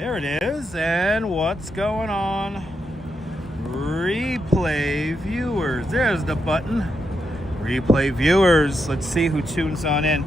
There it is. And what's going on? Replay viewers. There's the button. Replay viewers. Let's see who tunes on in.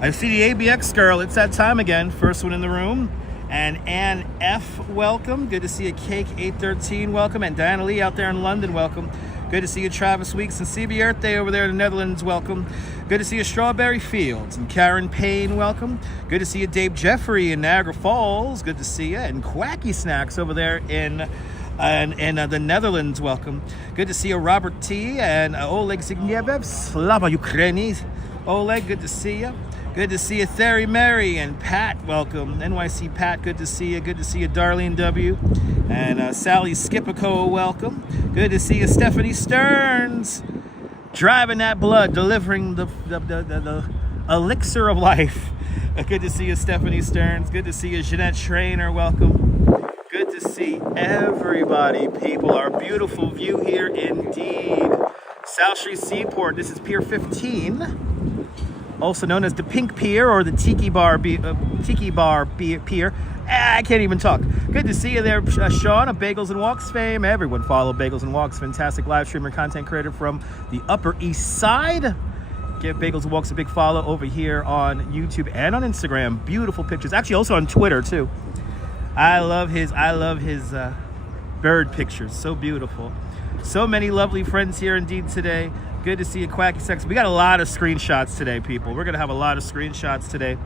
I see the ABX girl. It's that time again. First one in the room. And Ann F, welcome. Good to see you. Cake 813, welcome. And Diana Lee out there in London, welcome. Good to see you, Travis Weeks and CB Earth Day over there in the Netherlands, welcome. Good to see you, Strawberry Fields. And Karen Payne, welcome. Good to see you, Dave Jeffrey in Niagara Falls. Good to see you. And Quacky Snacks over there in the Netherlands, welcome. Good to see you, Robert T. And Oleg Zygniew, Slava Ukraini. Oleg, good to see you. Good to see you, Theory Mary and Pat, welcome. NYC Pat, good to see you. Good to see you, Darlene W. And Sally Skipico, welcome. Good to see you, Stephanie Stearns. Driving that blood, delivering the elixir of life. Good to see you, Stephanie Stearns. Good to see you, Jeanette Schreiner, welcome. Good to see everybody, people. Our beautiful view here indeed. South Street Seaport, this is Pier 15. Also known as the Pink Pier or the Tiki Bar Pier. I can't even talk. Good to see you there, Sean of Bagels and Walks fame. Everyone follow Bagels and Walks, fantastic live streamer, content creator from the Upper East Side. Give Bagels and Walks a big follow over here on YouTube and on Instagram. Beautiful pictures. Actually, also on Twitter too. I love his bird pictures. So beautiful. So many lovely friends here indeed today. Good to see you, Quacky Sex. We got a lot of screenshots today, people. We're going to have a lot of screenshots today.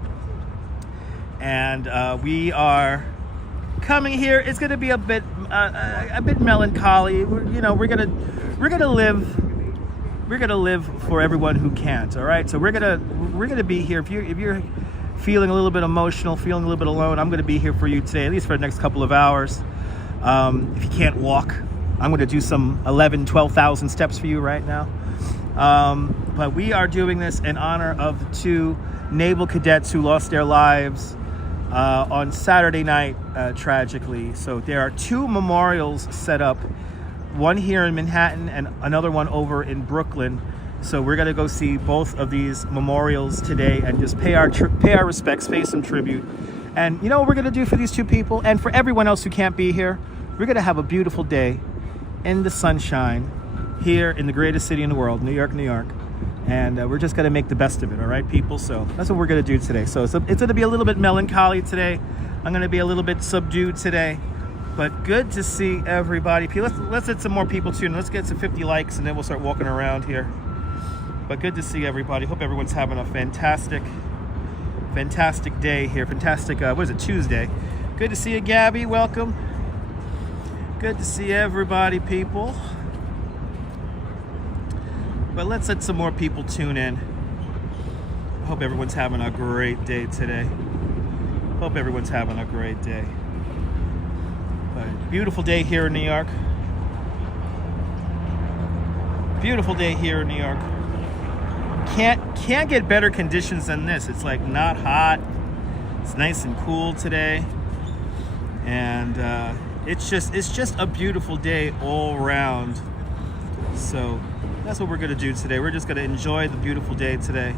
And we are coming here. It's going to be a bit melancholy. We're going to live for everyone who can't, all right? So we're going to be here. If you're feeling a little bit emotional, feeling a little bit alone, I'm going to be here for you today, at least for the next couple of hours. If you can't walk, I'm going to do some 12,000 steps for you right now. But we are doing this in honor of the two naval cadets who lost their lives on Saturday night, tragically. So there are two memorials set up, one here in Manhattan and another one over in Brooklyn. So we're going to go see both of these memorials today and just pay our respects, pay some tribute. And you know what we're going to do for these two people and for everyone else who can't be here? We're going to have a beautiful day in the sunshine here in the greatest city in the world, New York, New York. And we're just going to make the best of it, all right, people? So that's what we're going to do today. So it's going to be a little bit melancholy today. I'm going to be a little bit subdued today. But good to see everybody. Let's get some more people tuned. Let's get some 50 likes, and then we'll start walking around here. But good to see everybody. Hope everyone's having a fantastic day here. Fantastic, Tuesday. Good to see you, Gabby. Welcome. Good to see everybody, people. But let's let some more people tune in. I hope everyone's having a great day today. Hope everyone's having a great day. But beautiful day here in New York. Beautiful day here in New York. Can't get better conditions than this. It's like not hot. It's nice and cool today. And it's just a beautiful day all around. So that's what we're going to do today. We're just going to enjoy the beautiful day today.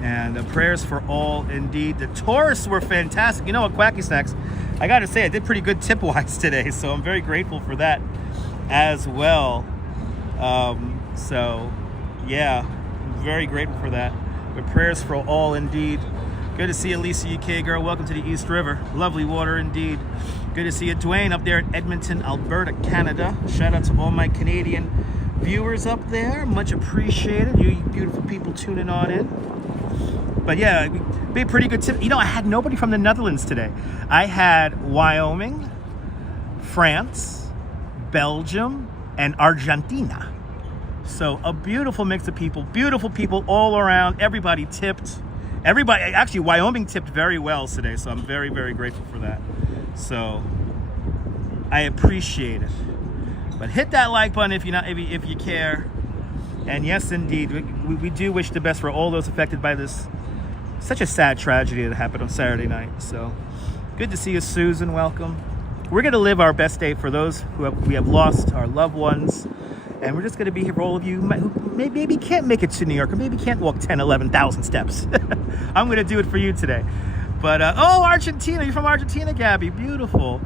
And prayers for all indeed. The tourists were fantastic. You know what, Quacky Snacks, I got to say, I did pretty good tip-wise today. So I'm very grateful for that as well. So, yeah, I'm very grateful for that. But prayers for all indeed. Good to see you, Lisa UK girl. Welcome to the East River. Lovely water indeed. Good to see you, Dwayne, up there in Edmonton, Alberta, Canada. Shout out to all my Canadian viewers up there. Much appreciated. You beautiful people tuning on in. But yeah, be a pretty good tip. You know, I had nobody from the Netherlands today. I had Wyoming, France, Belgium, and Argentina. So a beautiful mix of people. Beautiful people all around. Everybody tipped. Actually, Wyoming tipped very well today, so I'm very, very grateful for that. So I appreciate it. But hit that like button if you care. And yes, indeed, we do wish the best for all those affected by this such a sad tragedy that happened on Saturday night. So good to see you, Susan. Welcome. We're going to live our best day for those we have lost our loved ones. And we're just going to be here for all of you who maybe can't make it to New York or maybe can't walk 10, 11,000 steps. I'm going to do it for you today. But, oh, Argentina. You're from Argentina, Gabby. Beautiful.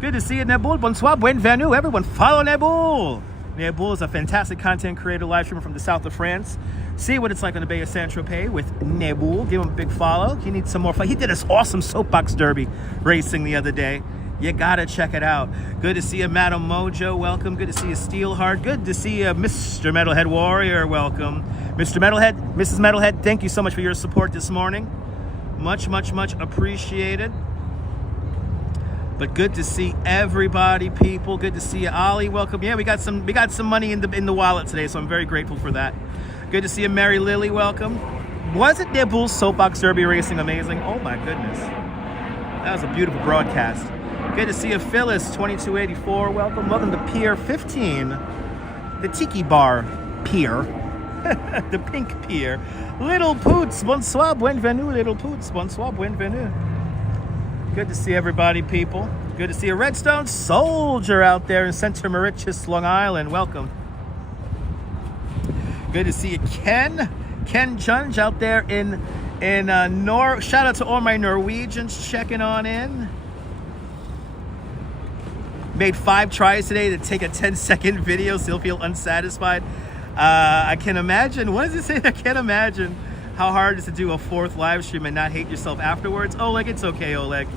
Good to see you, Nebul. Bonsoir, bienvenue. Everyone, follow Nebul. Nebul is a fantastic content creator, live streamer from the south of France. See what it's like on the Bay of Saint-Tropez with Nebul. Give him a big follow. He needs some more fun. He did this awesome soapbox derby racing the other day. You gotta check it out. Good to see you, Madam Mojo. Welcome. Good to see you, Steelheart. Good to see you, Mr. Metalhead Warrior. Welcome. Mr. Metalhead, Mrs. Metalhead, thank you so much for your support this morning. Much, much, much appreciated. But good to see everybody, people. Good to see you, Ollie. Welcome. Yeah, we got some money in the wallet today, so I'm very grateful for that. Good to see you, Mary Lily. Welcome. Wasn't Nebul's soapbox derby racing amazing? Oh my goodness, that was a beautiful broadcast. Good to see you, Phyllis 2284. Welcome. Welcome to Pier 15, the Tiki Bar Pier, the Pink Pier. Little Poots, bonsoir, bienvenue. Little Poots, bonsoir, bienvenue. Good to see everybody, people. Good to see a Redstone Soldier out there in Center Mauritius, Long Island. Welcome. Good to see you, Ken Junge out there in shout out to all my Norwegians checking on in. Made 5 tries today to take a 10-second video, still feel unsatisfied. I can imagine, what does it say? I can't imagine how hard it is to do a 4th live stream and not hate yourself afterwards. Oleg, it's okay, Oleg.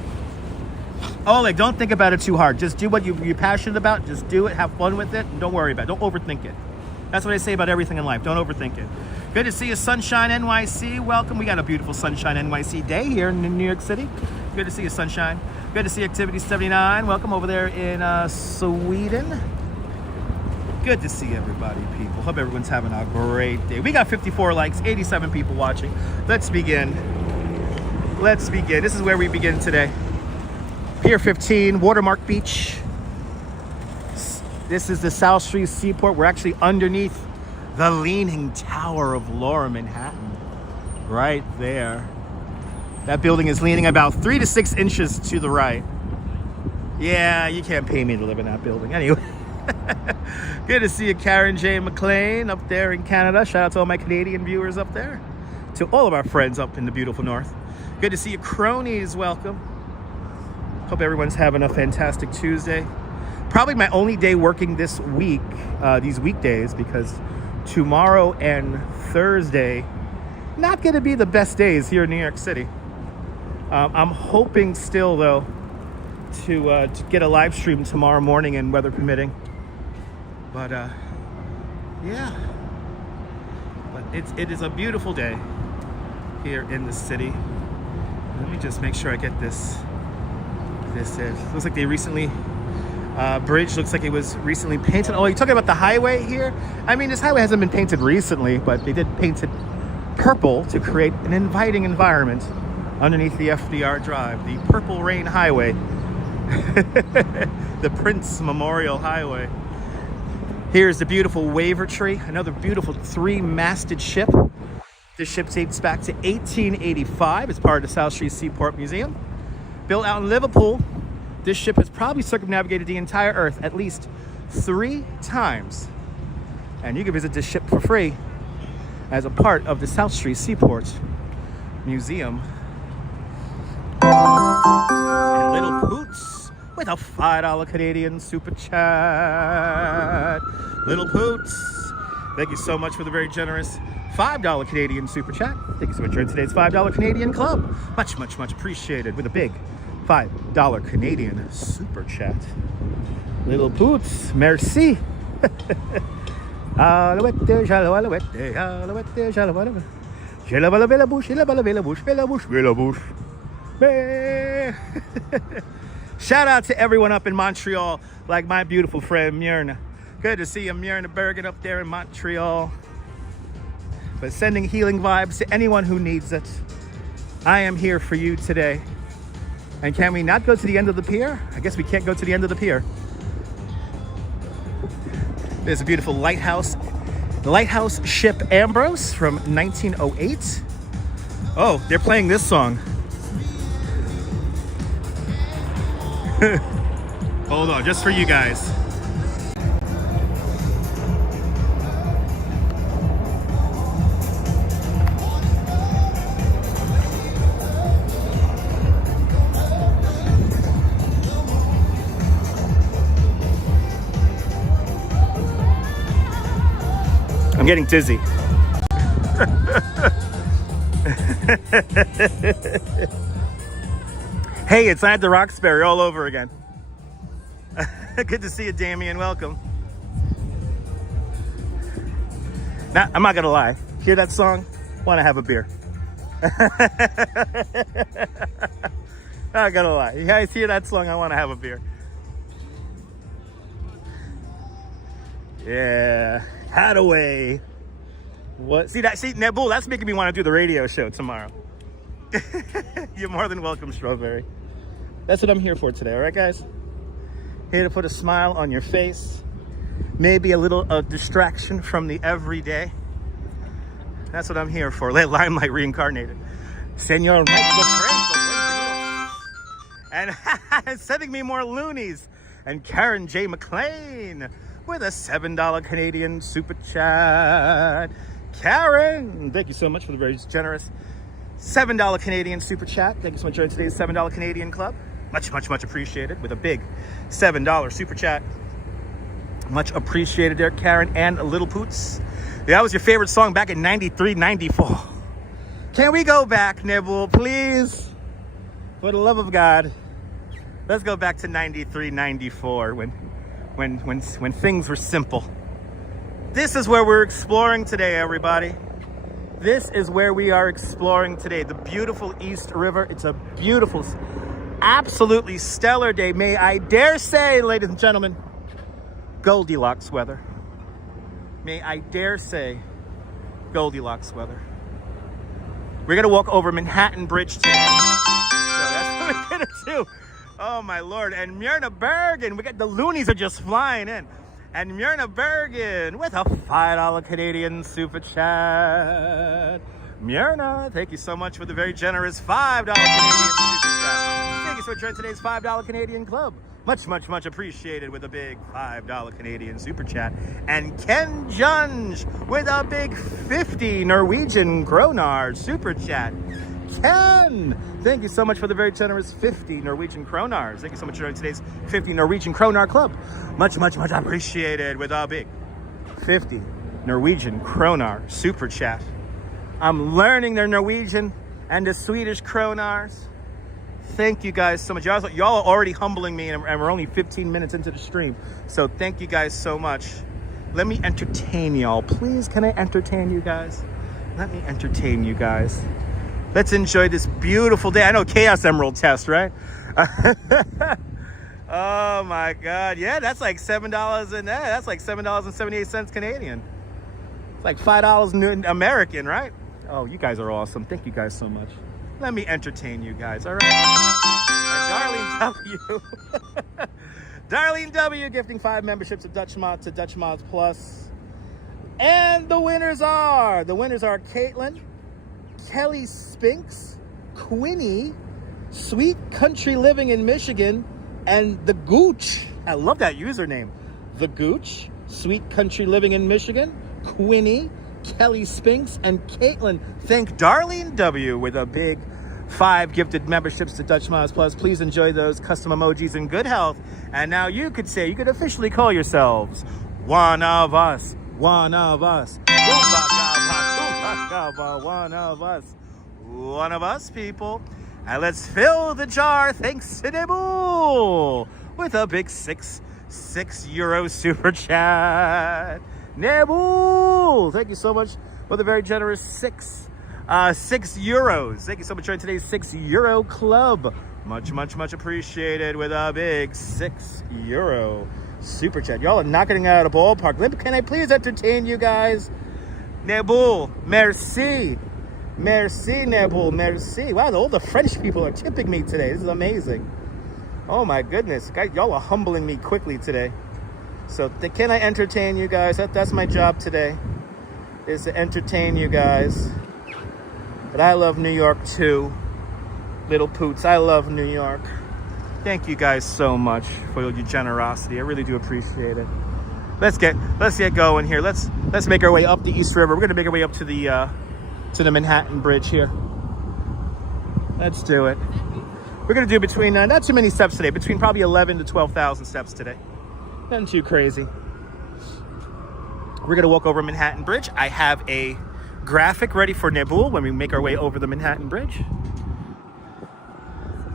Oleg, don't think about it too hard. Just do what you're passionate about. Just do it, have fun with it, and don't worry about it. Don't overthink it. That's what I say about everything in life. Don't overthink it. Good to see you, Sunshine NYC. Welcome. We got a beautiful Sunshine NYC day here in New York City. Good to see you, Sunshine. Good to see Activity 79. Welcome over there in Sweden. Good to see everybody, people. Hope everyone's having a great day. We got 54 likes, 87 people watching. Let's begin. Let's begin. This is where we begin today. Pier 15, Watermark Beach. This is the South Street Seaport. We're actually underneath the Leaning Tower of Lower Manhattan. Right there. That building is leaning about 3 to 6 inches to the right. Yeah, you can't pay me to live in that building. Anyway. Good to see you, Karen J. McLean up there in Canada. Shout out to all my Canadian viewers up there. To all of our friends up in the beautiful north. Good to see you, cronies. Welcome. Hope everyone's having a fantastic Tuesday. Probably my only day working this week, these weekdays, because tomorrow and Thursday, not going to be the best days here in New York City. I'm hoping still, though, to get a live stream tomorrow morning and weather permitting. But, yeah. But it is a beautiful day here in the city. Let me just make sure I get this. This is. Looks like they recently... bridge looks like it was recently painted. Oh, you're talking about the highway here? I mean, this highway hasn't been painted recently, but they did paint it purple to create an inviting environment underneath the FDR Drive, the Purple Rain Highway, the Prince Memorial Highway. Here's the beautiful Waiver Tree, another beautiful 3-masted ship. This ship dates back to 1885. It's part of the South Street Seaport Museum. Built out in Liverpool, this ship has probably circumnavigated the entire Earth at least 3 times. And you can visit this ship for free as a part of the South Street Seaport Museum. And Little Poots with a $5 Canadian super chat. Little Poots, thank you so much for the very generous $5 Canadian super chat. Thank you so much for today's $5 Canadian club. Much, much, much appreciated with a big $5 Canadian super chat. Little Poots, merci. Alouette, alouette, alouette, alouette. J'ai la belle bouche, j'ai la belle bouche, belle bouche, belle bouche. Shout out to everyone up in Montreal, like my beautiful friend Myrna. Good to see you, Myrna Bergen, up there in Montreal. But sending healing vibes to anyone who needs it. I am here for you today. And can we not go to the end of the pier? I guess we can't go to the end of the pier. There's a beautiful lighthouse ship Ambrose from 1908. Oh, they're playing this song. Hold on, just for you guys. I'm getting dizzy. Hey, it's At the Roxbury all over again. Good to see you, Damien. Welcome. Now, I'm not gonna lie. Hear that song? Want to have a beer. Not gonna lie. You guys hear that song? I want to have a beer. Yeah, Hadaway. What? See that? See, Nebul, that's making me want to do the radio show tomorrow. You're more than welcome, Strawberry. That's what I'm here for today, all right, guys? Here to put a smile on your face. Maybe a little distraction from the everyday. That's what I'm here for. Let Limelight reincarnated. Senor Michael Franco. And sending me more loonies. And Karen J. McLean with a $7 Canadian super chat. Karen, thank you so much for the very generous $7 Canadian super chat. Thank you so much for joining today's $7 Canadian club. Much, much, much appreciated with a big $7 super chat. Much appreciated there, Karen and Little Poots. That was your favorite song back in 93, 94. Can we go back, Nibble, please? For the love of God. Let's go back to 93, 94 when things were simple. This is where we're exploring today, everybody. This is where we are exploring today. The beautiful East River. It's a beautiful, absolutely stellar day. May I dare say, ladies and gentlemen, Goldilocks weather. May I dare say, Goldilocks weather. We're gonna walk over Manhattan Bridge today. So that's what we're gonna do. Oh my Lord. And Myrna Bergen, we got the loonies are just flying in. And Myrna Bergen with a $5 Canadian super chat. Myrna, thank you so much for the very generous $5 Canadian super chat. Thank you so much for joining today's $5 Canadian club. Much, much, much appreciated with a big $5 Canadian super chat. And Ken Junge with a big 50 Norwegian kroner super chat. Ken, thank you so much for the very generous 50 Norwegian kroners. Thank you so much for joining today's 50 Norwegian kroner club. Much, much, much appreciated with a big 50 Norwegian kroner super chat. I'm learning their Norwegian and the Swedish kroners. Thank you guys so much. Y'all are already humbling me, and we're only 15 minutes into the stream. So thank you guys so much. Let me entertain y'all. Please, can I entertain you guys? Let me entertain you guys. Let's enjoy this beautiful day. I know Chaos Emerald test, right? Oh my God. Yeah, that's like $7 and that's like $7.78 Canadian. It's like $5 American, right? Oh, you guys are awesome. Thank you guys so much. Let me entertain you guys, all right? And Darlene W. Darlene W. gifting 5 memberships of Dutch Mod to Dutch Mods Plus. And the winners are Caitlin, Kelly Spinks, Quinny, Sweet Country Living in Michigan, and The Gooch. I love that username. The Gooch, Sweet Country Living in Michigan, Quinny, Kelly Spinks, and Caitlin. Thank Darlene W. with a big 5 gifted memberships to Dutch Mods Plus. Please enjoy those custom emojis in good health. And now you could officially call yourselves one of us. One of us. One of us. One of us, people. And let's fill the jar, thanks to Nebul, with a big €6 super chat. Nebul, thank you so much for the very generous €6. Thank you so much for today's €6 club. Much, much, much appreciated with a big €6 super chat. Y'all are knocking it out of the ballpark. Can I please entertain you guys? Nebul, merci. Merci, Nebul, merci. Wow, all the French people are tipping me today. This is amazing. Oh my goodness. Guys, y'all are humbling me quickly today. So can I entertain you guys? That's my job today, is to entertain you guys. But I love New York too. Little Poots, I love New York. Thank you guys so much for your generosity. I really do appreciate it. Let's get going here. Let's make our way up the East River. We're gonna make our way up to the Manhattan Bridge here. Let's do it. We're gonna do between not too many steps today, between probably 11 to 12,000 steps today. Nothing too crazy. We're gonna walk over Manhattan Bridge. I have a graphic ready for Nabul when we make our way over the Manhattan Bridge.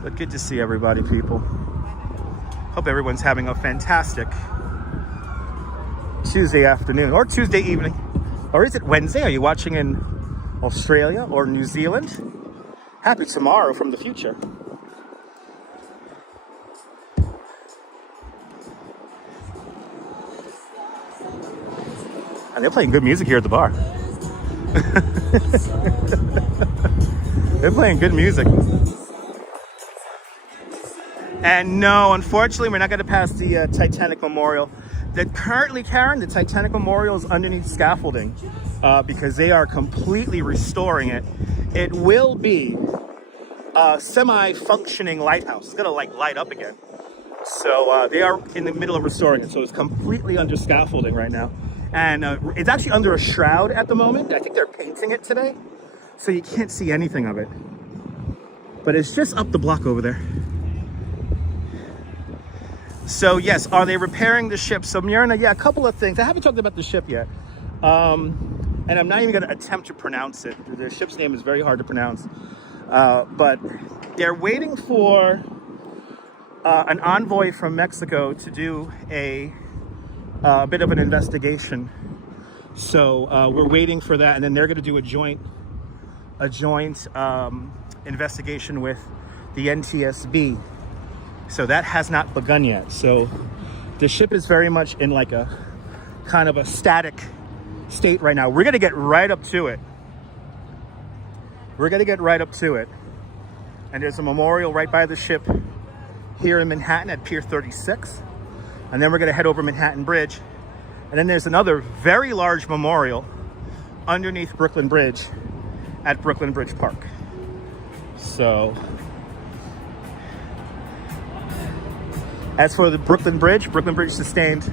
But good to see everybody, people. Hope everyone's having a fantastic Tuesday afternoon or Tuesday evening. Or is it Wednesday? Are you watching in Australia or New Zealand? Happy tomorrow from the future. And they're playing good music here at the bar. They're playing good music. And no, unfortunately, we're not going to pass the Titanic Memorial. Currently, Karen, the Titanic Memorial is underneath scaffolding because they are completely restoring it. It will be a semi-functioning lighthouse. It's going to like light up again. So they are in the middle of restoring it. So it's completely under scaffolding right now. And it's actually under a shroud at the moment. I think they're painting it today. So you can't see anything of it. But it's just up the block over there. So yes, are they repairing the ship? So Myrna, yeah, a couple of things. I haven't talked about the ship yet. And I'm not even going to attempt to pronounce it. The ship's name is very hard to pronounce. But they're waiting for an envoy from Mexico to do a bit of an investigation. So we're waiting for that, and then they're going to do a joint investigation with the NTSB. So that has not begun yet. So the ship is very much in like a kind of a static state right now. We're going to get right up to it. We're going to get right up to it. And there's a memorial right by the ship here in Manhattan at Pier 36. And then we're going to head over Manhattan Bridge. And then there's another very large memorial underneath Brooklyn Bridge at Brooklyn Bridge Park. So as for the Brooklyn Bridge sustained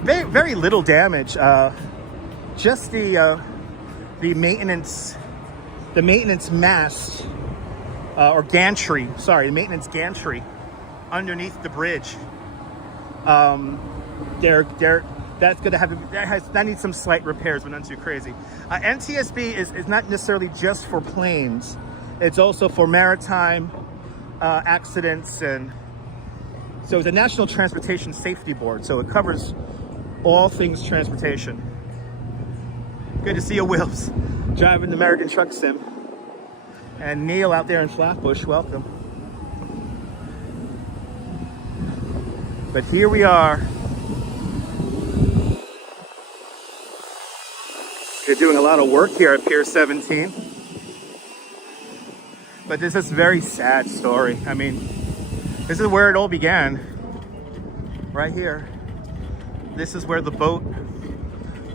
very, very little damage. Just the maintenance mast or gantry. Sorry, the maintenance gantry underneath the bridge. That needs some slight repairs, but not too crazy. NTSB is not necessarily just for planes. It's also for maritime accidents, and so it's a National Transportation Safety Board. So it covers all things transportation. Good to see you, Wills, driving the American Truck Sim. And Neil out there in Flatbush, welcome. But here we are. They're doing a lot of work here at Pier 17. But this is a very sad story. I mean, this is where it all began. Right here. This is where the boat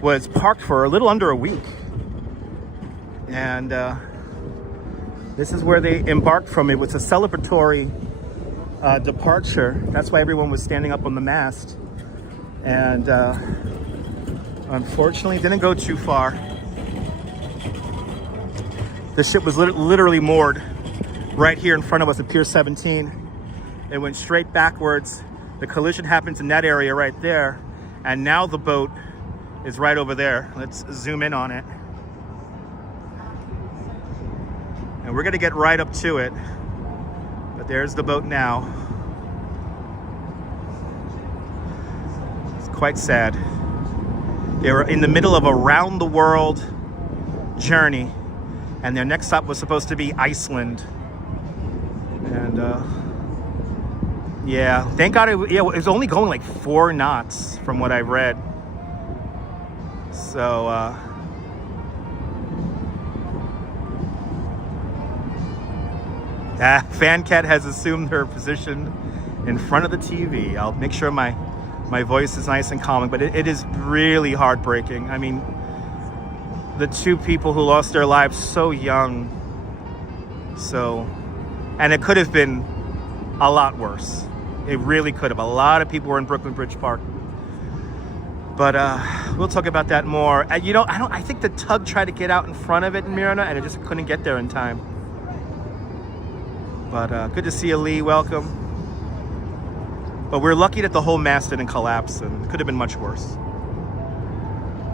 was parked for a little under a week. And this is where they embarked from. It was a celebratory departure. That's why everyone was standing up on the mast. And unfortunately, it didn't go too far. The ship was literally moored right here in front of us at Pier 17. It went straight backwards. The collision happens in that area right there. And now the boat is right over there. Let's zoom in on it. And we're gonna get right up to it. But there's the boat now. It's quite sad. They were in the middle of a round-the-world journey, and their next stop was supposed to be Iceland. And yeah, thank God it was only going like 4 knots from what I've read. So FanCat has assumed her position in front of the TV. I'll make sure my voice is nice and calming, but it is really heartbreaking. I mean, the 2 people who lost their lives so young. So, and it could have been a lot worse. It really could have. A lot of people were in Brooklyn Bridge Park. But we'll talk about that more. I think the tug tried to get out in front of it in Myrna, and it just couldn't get there in time. But good to see you, Lee. Welcome. But we're lucky that the whole mast didn't collapse, and it could have been much worse.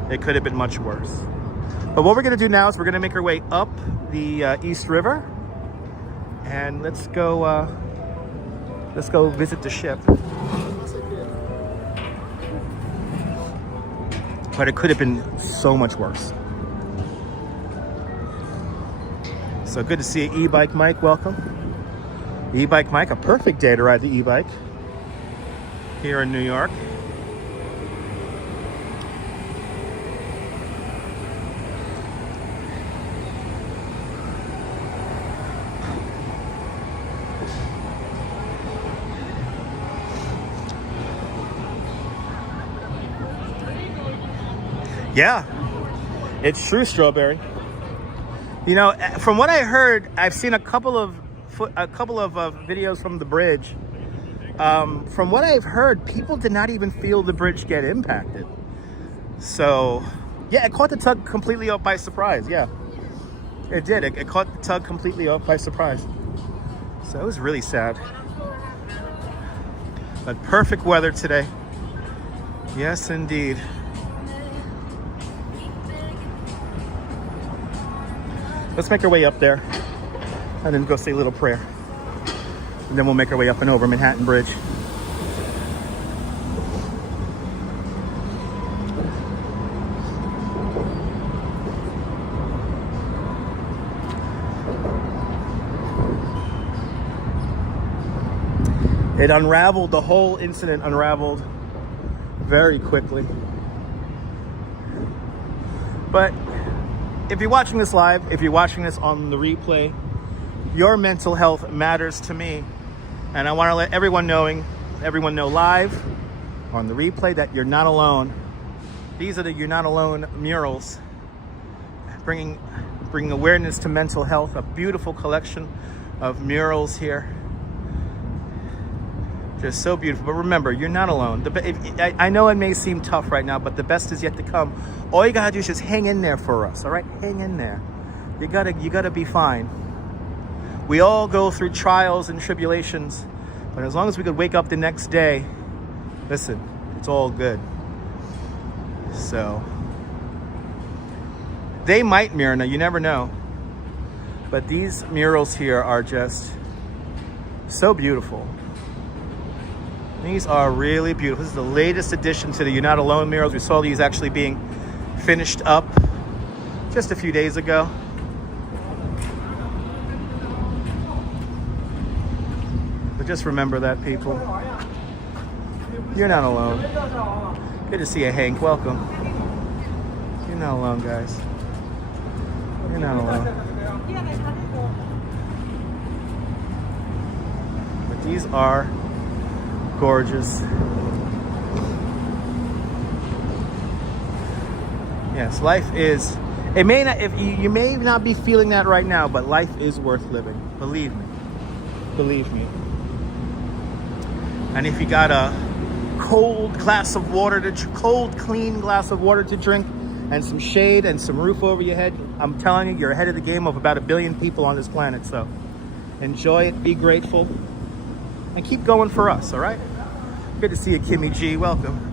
It could have been much worse. But what we're gonna do now is we're gonna make our way up the East River, and let's go visit the ship. But it could have been so much worse. So good to see you, e-bike Mike, welcome. E-bike Mike, a perfect day to ride the e-bike here in New York. Yeah, it's true, Strawberry. You know, from what I heard, I've seen a couple of videos from the bridge. From what I've heard, people did not even feel the bridge get impacted. So, yeah, it caught the tug completely up by surprise. Yeah, it did. It caught the tug completely up by surprise. So it was really sad. But perfect weather today. Yes, indeed. Let's make our way up there and then go say a little prayer. And then we'll make our way up and over Manhattan Bridge. It unraveled, the whole incident unraveled very quickly. But if you're watching this live, if you're watching this on the replay, your mental health matters to me. And I want to let everyone know live on the replay that you're not alone. These are the You're Not Alone murals, bringing awareness to mental health, a beautiful collection of murals here. Just so beautiful. But remember, you're not alone. I know it may seem tough right now, but the best is yet to come. All you gotta do is just hang in there for us, all right? Hang in there. You gotta be fine. We all go through trials and tribulations, but as long as we could wake up the next day, listen, it's all good. So, they might, Myrna, you never know. But these murals here are just so beautiful. These are really beautiful. This is the latest addition to the You're Not Alone murals. We saw these actually being finished up just a few days ago. But just remember that, people. You're not alone. Good to see you, Hank. Welcome. You're not alone, guys. You're not alone. But these are gorgeous. Yes, life is, it may not, if you may not be feeling that right now, but life is worth living. Believe me. Believe me. And if you got a cold, clean glass of water to drink and some shade and some roof over your head, I'm telling you, you're ahead of the game of about 1 billion people on this planet. So enjoy it, be grateful, and keep going for us, all right? Good to see you, Kimmy G. Welcome.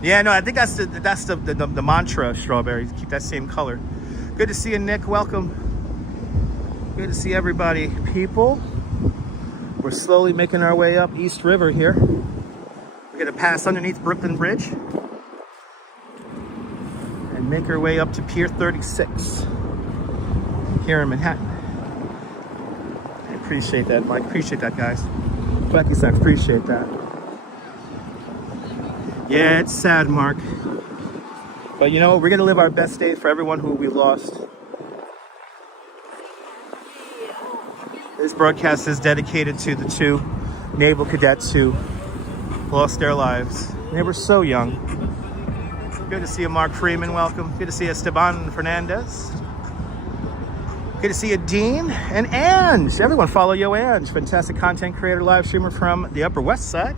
Yeah, no, I think that's the mantra, Strawberries. Keep that same color. Good to see you, Nick. Welcome. Good to see everybody. People, we're slowly making our way up East River here. We're gonna pass underneath Brooklyn Bridge and make our way up to Pier 36 here in Manhattan. I appreciate that, Mike. Appreciate that, guys. Becky said, appreciate that. Yeah, it's sad, Mark. But you know, we're gonna live our best days for everyone who we lost. This broadcast is dedicated to the 2 naval cadets who lost their lives. They were so young. Good to see you, Mark Freeman. Welcome. Good to see you, Esteban Fernandez. Good to see you, Dean and Ange. Everyone follow Yo Ange, fantastic content creator, live streamer from the Upper West Side.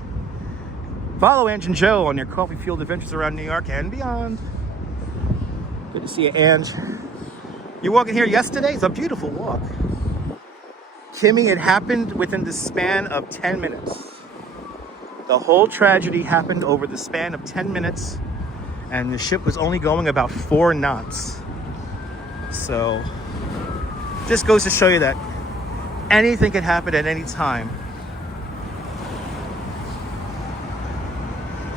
Follow Ange and Joe on your coffee-fueled adventures around New York and beyond. Good to see you, Ange. You walking here yesterday? It's a beautiful walk. Kimmy, it happened within the span of 10 minutes. The whole tragedy happened over the span of 10 minutes, and the ship was only going about 4 knots. So, just goes to show you that anything can happen at any time.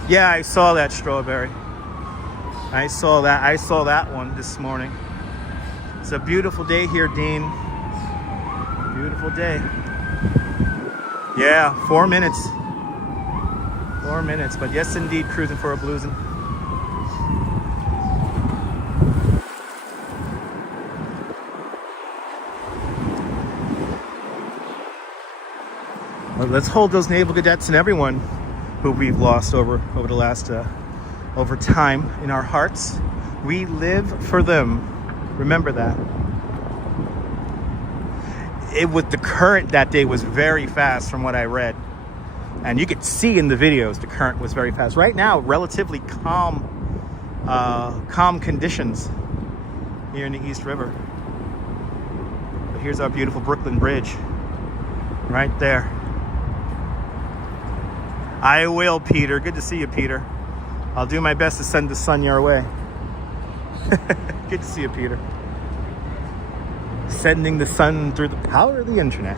Yeah, I saw that, Strawberry. I saw that one this morning. It's a beautiful day here, Dean. Beautiful day. Yeah, 4 minutes. 4 minutes, but yes, indeed, cruising for a bluesin'. Well, let's hold those naval cadets and everyone who we've lost over the last over time in our hearts. We live for them. Remember that. With the current that day was very fast from what I read. And you could see in the videos the current was very fast. Right now, relatively calm conditions here in the East River. But here's our beautiful Brooklyn Bridge. Right there. I will, Peter. Good to see you, Peter. I'll do my best to send the sun your way. Good to see you, Peter. Sending the sun through the power of the internet.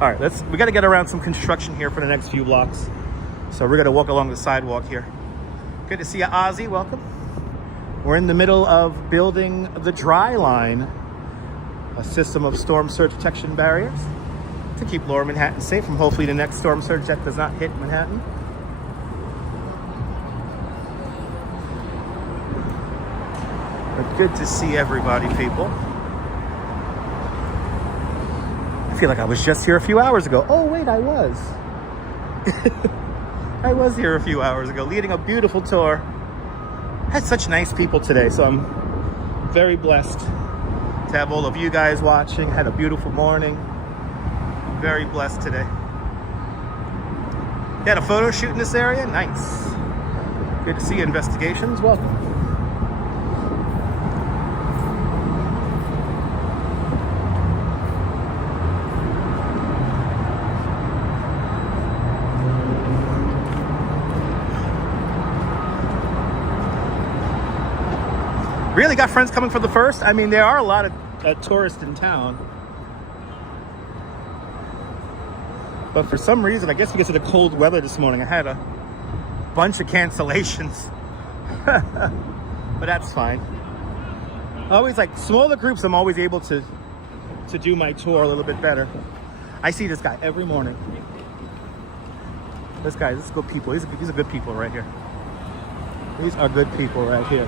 All right, we got to get around some construction here for the next few blocks. So we're going to walk along the sidewalk here. Good to see you, Ozzy. Welcome. We're in the middle of building the dry line, a system of storm surge protection barriers to keep lower Manhattan safe from hopefully the next storm surge that does not hit Manhattan. But good to see everybody, people. I feel like I was just here a few hours ago. Oh, wait, I was. I was here a few hours ago, leading a beautiful tour. Had such nice people today, so I'm very blessed to have all of you guys watching. Had a beautiful morning. Very blessed today. You had a photo shoot in this area? Nice. Good to see you, Investigations. Welcome. Really got friends coming for the first? I mean, there are a lot of tourists in town. But for some reason, I guess because of the cold weather this morning, I had a bunch of cancellations. But that's fine. Always like smaller groups, I'm always able to do my tour a little bit better. I see this guy every morning. This is good people. These are good people right here. These are good people right here.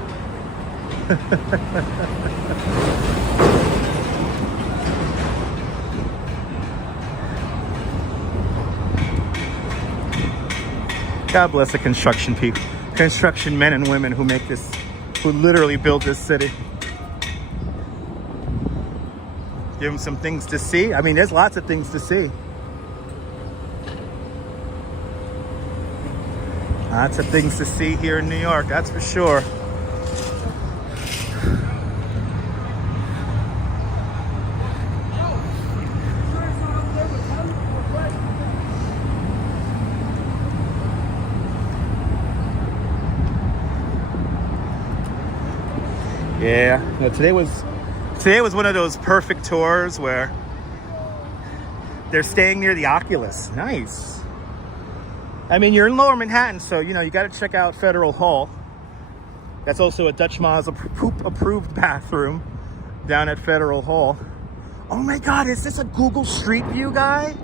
God bless the construction people, construction men and women who make this, who literally build this city. Give them some things to see. I mean, there's lots of things to see. Lots of things to see here in New York, that's for sure. Yeah, today was one of those perfect tours where they're staying near the Oculus. Nice. I mean, you're in Lower Manhattan, so you got to check out Federal Hall. That's also a Dutch Miles approved bathroom down at Federal Hall. Oh my God, is this a Google Street View guy?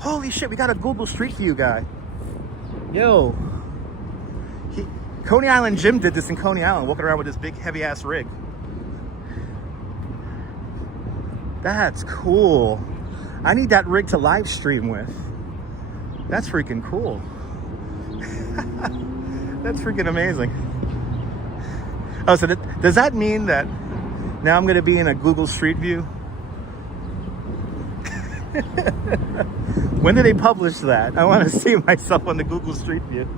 Holy shit, we got a Google Street View guy. Yo. Coney Island Jim did this in Coney Island, walking around with this big heavy ass rig. That's cool. I need that rig to live stream with. That's freaking cool. That's freaking amazing. Oh, so does that mean that now I'm going to be in a Google Street View? When did they publish that? I want to see myself on the Google Street View.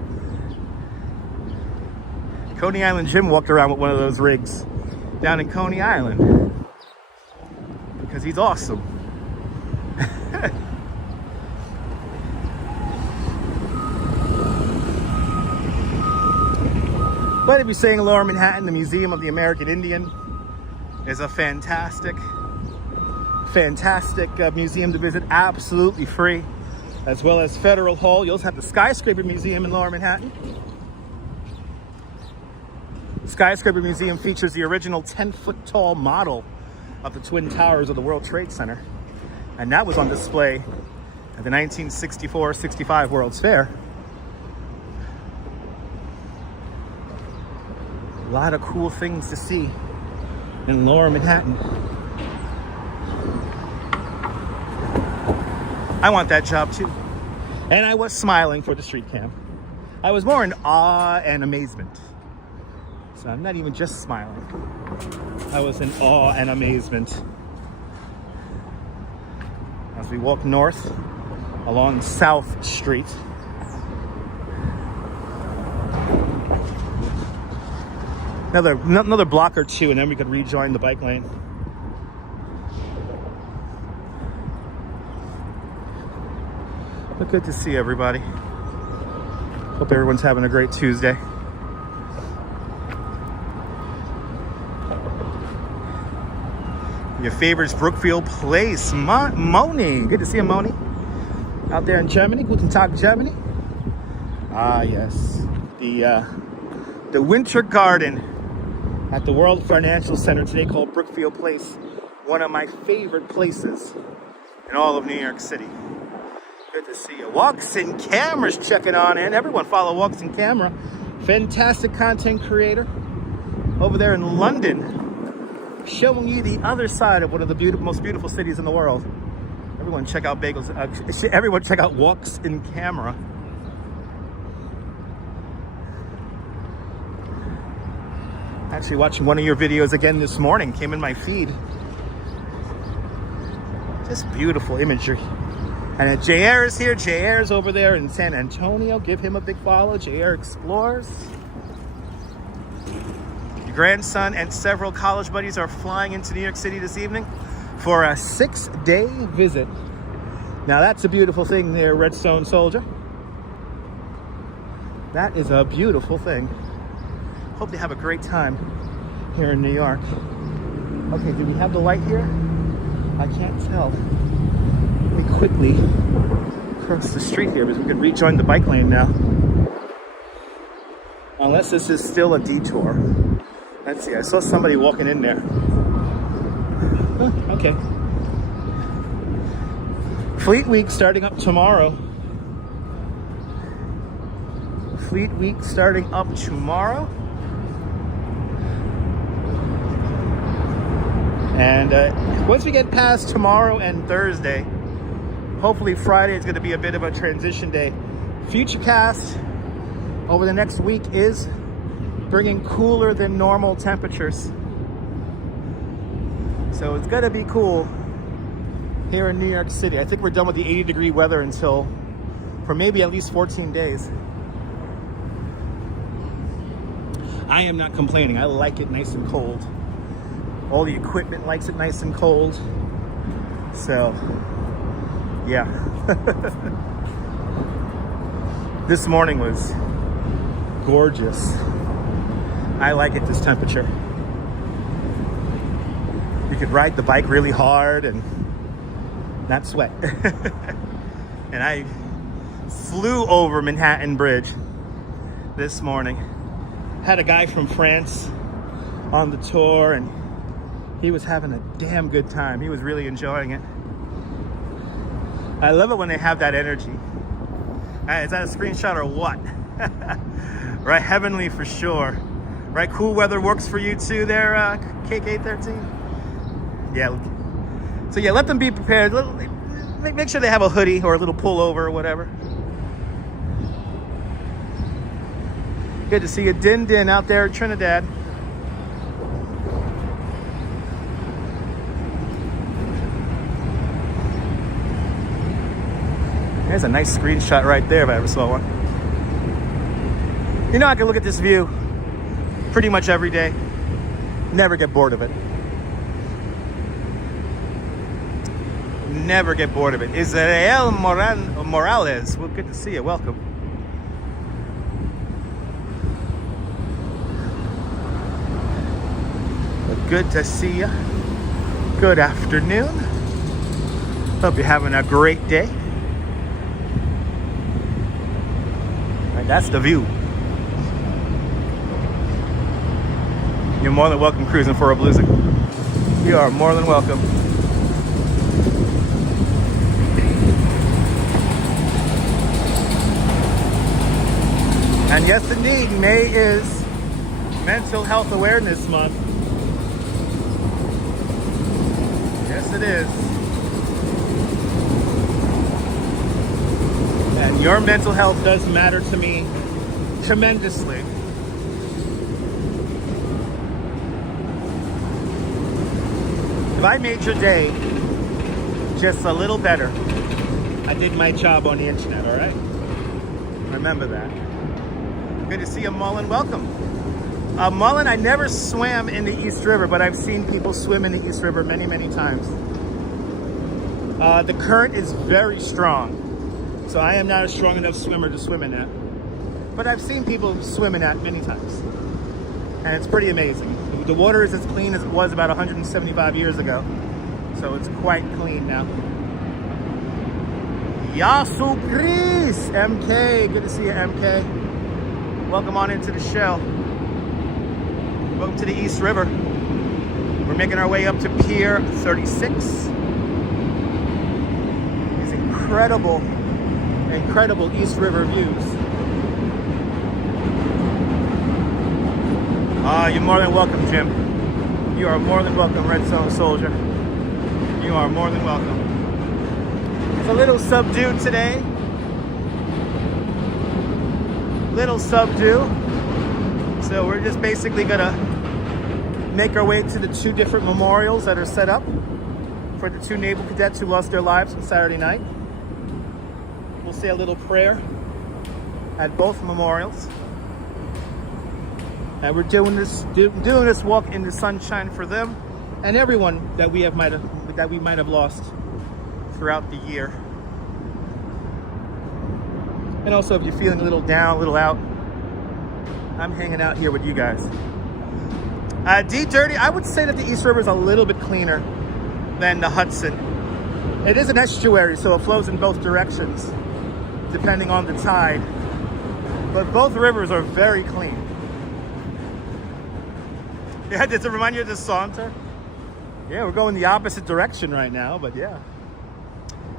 Coney Island Jim walked around with one of those rigs down in Coney Island because he's awesome. But if you're staying in Lower Manhattan, the Museum of the American Indian is a fantastic museum to visit, absolutely free, as well as Federal Hall. You also have the Skyscraper Museum in Lower Manhattan. The Skyscraper Museum features the original 10-foot tall model of the Twin Towers of the World Trade Center, and that was on display at the 1964-65 World's Fair. A lot of cool things to see in Lower Manhattan. I want that job too. And I was smiling for the street cam. I was more in awe and amazement. So I'm not even just smiling. I was in awe and amazement. As we walk north along South Street. Another block or two, and then we could rejoin the bike lane. But good to see everybody. Hope everyone's having a great Tuesday. Your favorite's Brookfield Place. Moni. Good to see you, Moni. Out there in Germany. Guten Tag, Germany. Ah, yes. The Winter Garden at the World Financial Center today, called Brookfield Place. One of my favorite places in all of New York City. Good to see you. Walks and Cameras checking on in. Everyone follow Walks and Camera. Fantastic content creator over there in London, showing you the other side of one of the most beautiful cities in the world. Everyone check out everyone check out Walks and Camera. Actually watching one of your videos again this morning, came in my feed. Just beautiful imagery. And Jair is here. Jair is over there in San Antonio. Give him a big follow. Jair Explores. Your grandson and several college buddies are flying into New York City this evening for a 6-day visit. Now that's a beautiful thing there, Redstone Soldier. That is a beautiful thing. Hope they have a great time here in New York. Okay, do we have the light here? I can't tell. Let me quickly cross the street here because we could rejoin the bike lane now. Unless this is still a detour. Let's see, I saw somebody walking in there. Oh, okay. Fleet Week starting up tomorrow. Fleet Week starting up tomorrow. And once we get past tomorrow and Thursday, hopefully Friday is going to be a bit of a transition day. Futurecast over the next week is bringing cooler than normal temperatures. So it's going to be cool here in New York City. I think we're done with the 80-degree weather for maybe at least 14 days. I am not complaining. I like it nice and cold. All the equipment likes it nice and cold. So, yeah. This morning was gorgeous. I like it this temperature. You could ride the bike really hard and not sweat. And I flew over Manhattan Bridge this morning. Had a guy from France on the tour and he was having a damn good time. He was really enjoying it. I love it when they have that energy. Is that a screenshot or what? Right, heavenly for sure. Right, cool weather works for you too there, KK13? Yeah. So yeah, let them be prepared. Make sure they have a hoodie or a little pullover or whatever. Good to see you, Din Din, out there in Trinidad. There's a nice screenshot right there if I ever saw one. You know, I can look at this view pretty much every day. Never get bored of it. Never get bored of it. Israel Morales. Well, good to see you. Welcome. Good to see you. Good afternoon. Hope you're having a great day. And that's the view. You're more than welcome cruising for a blizzard. You are more than welcome. And yes, indeed, May is Mental Health Awareness Month. Yes, it is. And your mental health does matter to me tremendously. If I made your day just a little better, I did my job on the internet, all right? Remember that. Good to see you, Mullen. Welcome. Mullen, I never swam in the East River, but I've seen people swim in the East River many, many times. The current is very strong, so I am not a strong enough swimmer to swim in that. But I've seen people swim in that many times, and it's pretty amazing. The water is as clean as it was about 175 years ago, so it's quite clean now. Yasu Chris, MK, good to see you, MK. Welcome on into the show. Welcome to the East River. We're making our way up to Pier 36. These incredible, incredible East River views. You're more than welcome, Jim. You are more than welcome, Red Zone Soldier. You are more than welcome. It's a little subdued today. Little subdued. So we're just basically gonna make our way to the two different memorials that are set up for the two naval cadets who lost their lives on Saturday night. We'll say a little prayer at both memorials. And we're doing this walk in the sunshine for them and everyone that we might have lost throughout the year. And also, if you're feeling a little down, a little out, I'm hanging out here with you guys. D Dirty, I would say that the East River is a little bit cleaner than the Hudson. It is an estuary, so it flows in both directions, depending on the tide. But both rivers are very clean. Yeah, does it remind you of the Saunter? Yeah, we're going the opposite direction right now, but yeah.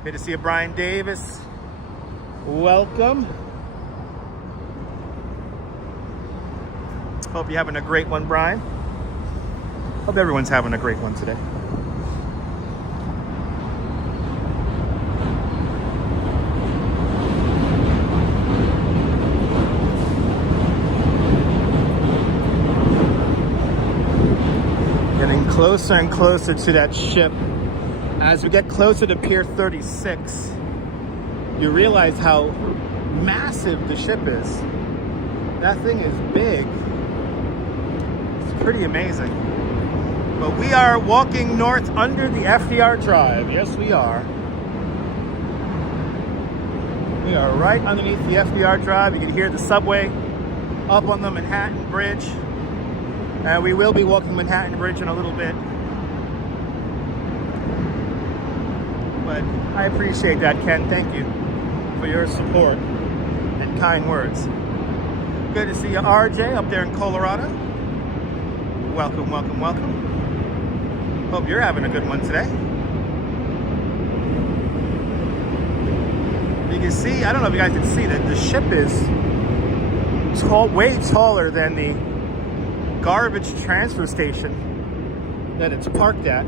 Good to see you, Brian Davis. Welcome. Hope you're having a great one, Brian. Hope everyone's having a great one today. Getting closer and closer to that ship. As we get closer to Pier 36, you realize how massive the ship is. That thing is big. It's pretty amazing. But we are walking north under the FDR Drive. Yes, we are. We are right underneath the FDR Drive. You can hear the subway up on the Manhattan Bridge. And we will be walking Manhattan Bridge in a little bit. But I appreciate that, Ken. Thank you for your support and kind words. Good to see you, RJ, up there in Colorado. Welcome, welcome, welcome. Hope you're having a good one today. You can see, I don't know if you guys can see that the ship is tall, way taller than the garbage transfer station that it's parked at.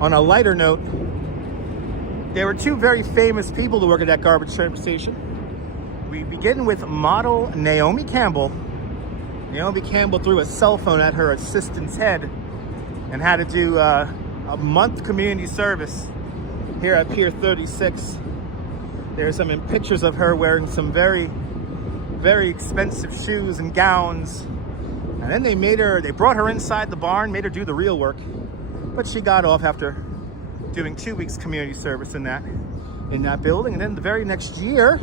On a lighter note, there were two very famous people who work at that garbage transfer station. We begin with model Naomi Campbell. Naomi Campbell threw a cell phone at her assistant's head and had to do a month community service here at Pier 36. There's some pictures of her wearing some very, very expensive shoes and gowns. And then they brought her inside the barn, made her do the real work. But she got off after doing 2 weeks community service in that building. And then the very next year,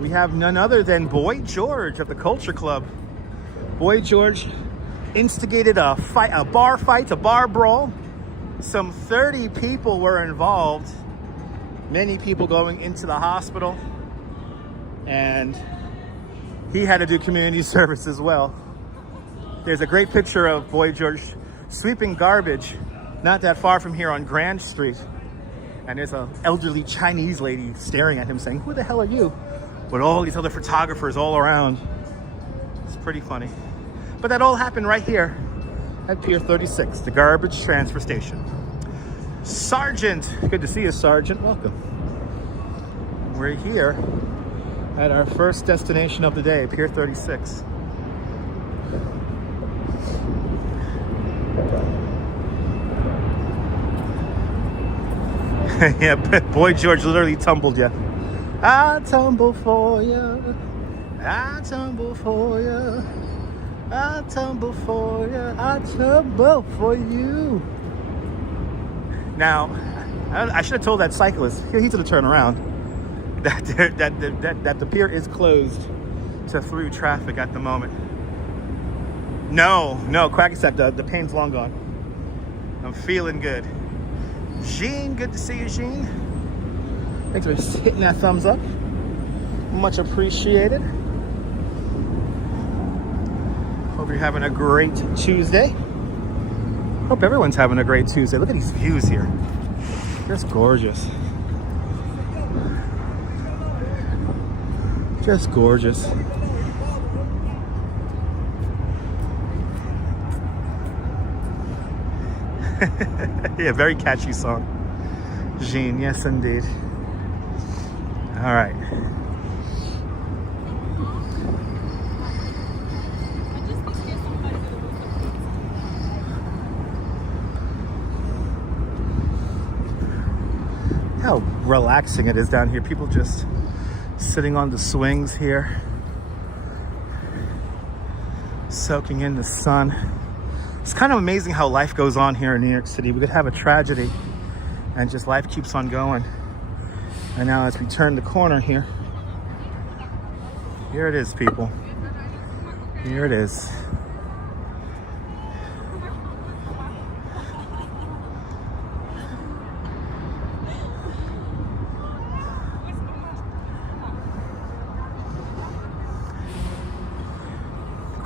we have none other than Boy George of the Culture Club. Boy George instigated a fight, a bar fight, a bar brawl. Some 30 people were involved, many people going into the hospital, and he had to do community service as well. There's a great picture of Boy George sweeping garbage not that far from here on Grand Street, and there's an elderly Chinese lady staring at him saying, "Who the hell are you?" with all these other photographers all around. It's pretty funny. But that all happened right here at Pier 36, the garbage transfer station. Sergeant, good to see you, Sergeant. Welcome. We're here at our first destination of the day, Pier 36. Yeah, Boy George literally tumbled you. I tumble for you. I tumble for you. I tumble for you. I tumble for you. Now, I should have told that cyclist, he's going to turn around, that the pier is closed to through traffic at the moment. No, Quackstack, the pain's long gone. I'm feeling good. Jean, good to see you, Jean. Thanks for hitting that thumbs up. Much appreciated. Hope you're having a great Tuesday. Hope everyone's having a great Tuesday. Look at these views here. Just gorgeous. Just gorgeous. Yeah, very catchy song. Jean, yes indeed. All right. How relaxing it is down here. People just sitting on the swings here, soaking in the sun. It's kind of amazing how life goes on here in New York City. We could have a tragedy and just life keeps on going. And now as we turn the corner here it is, people. Here it is.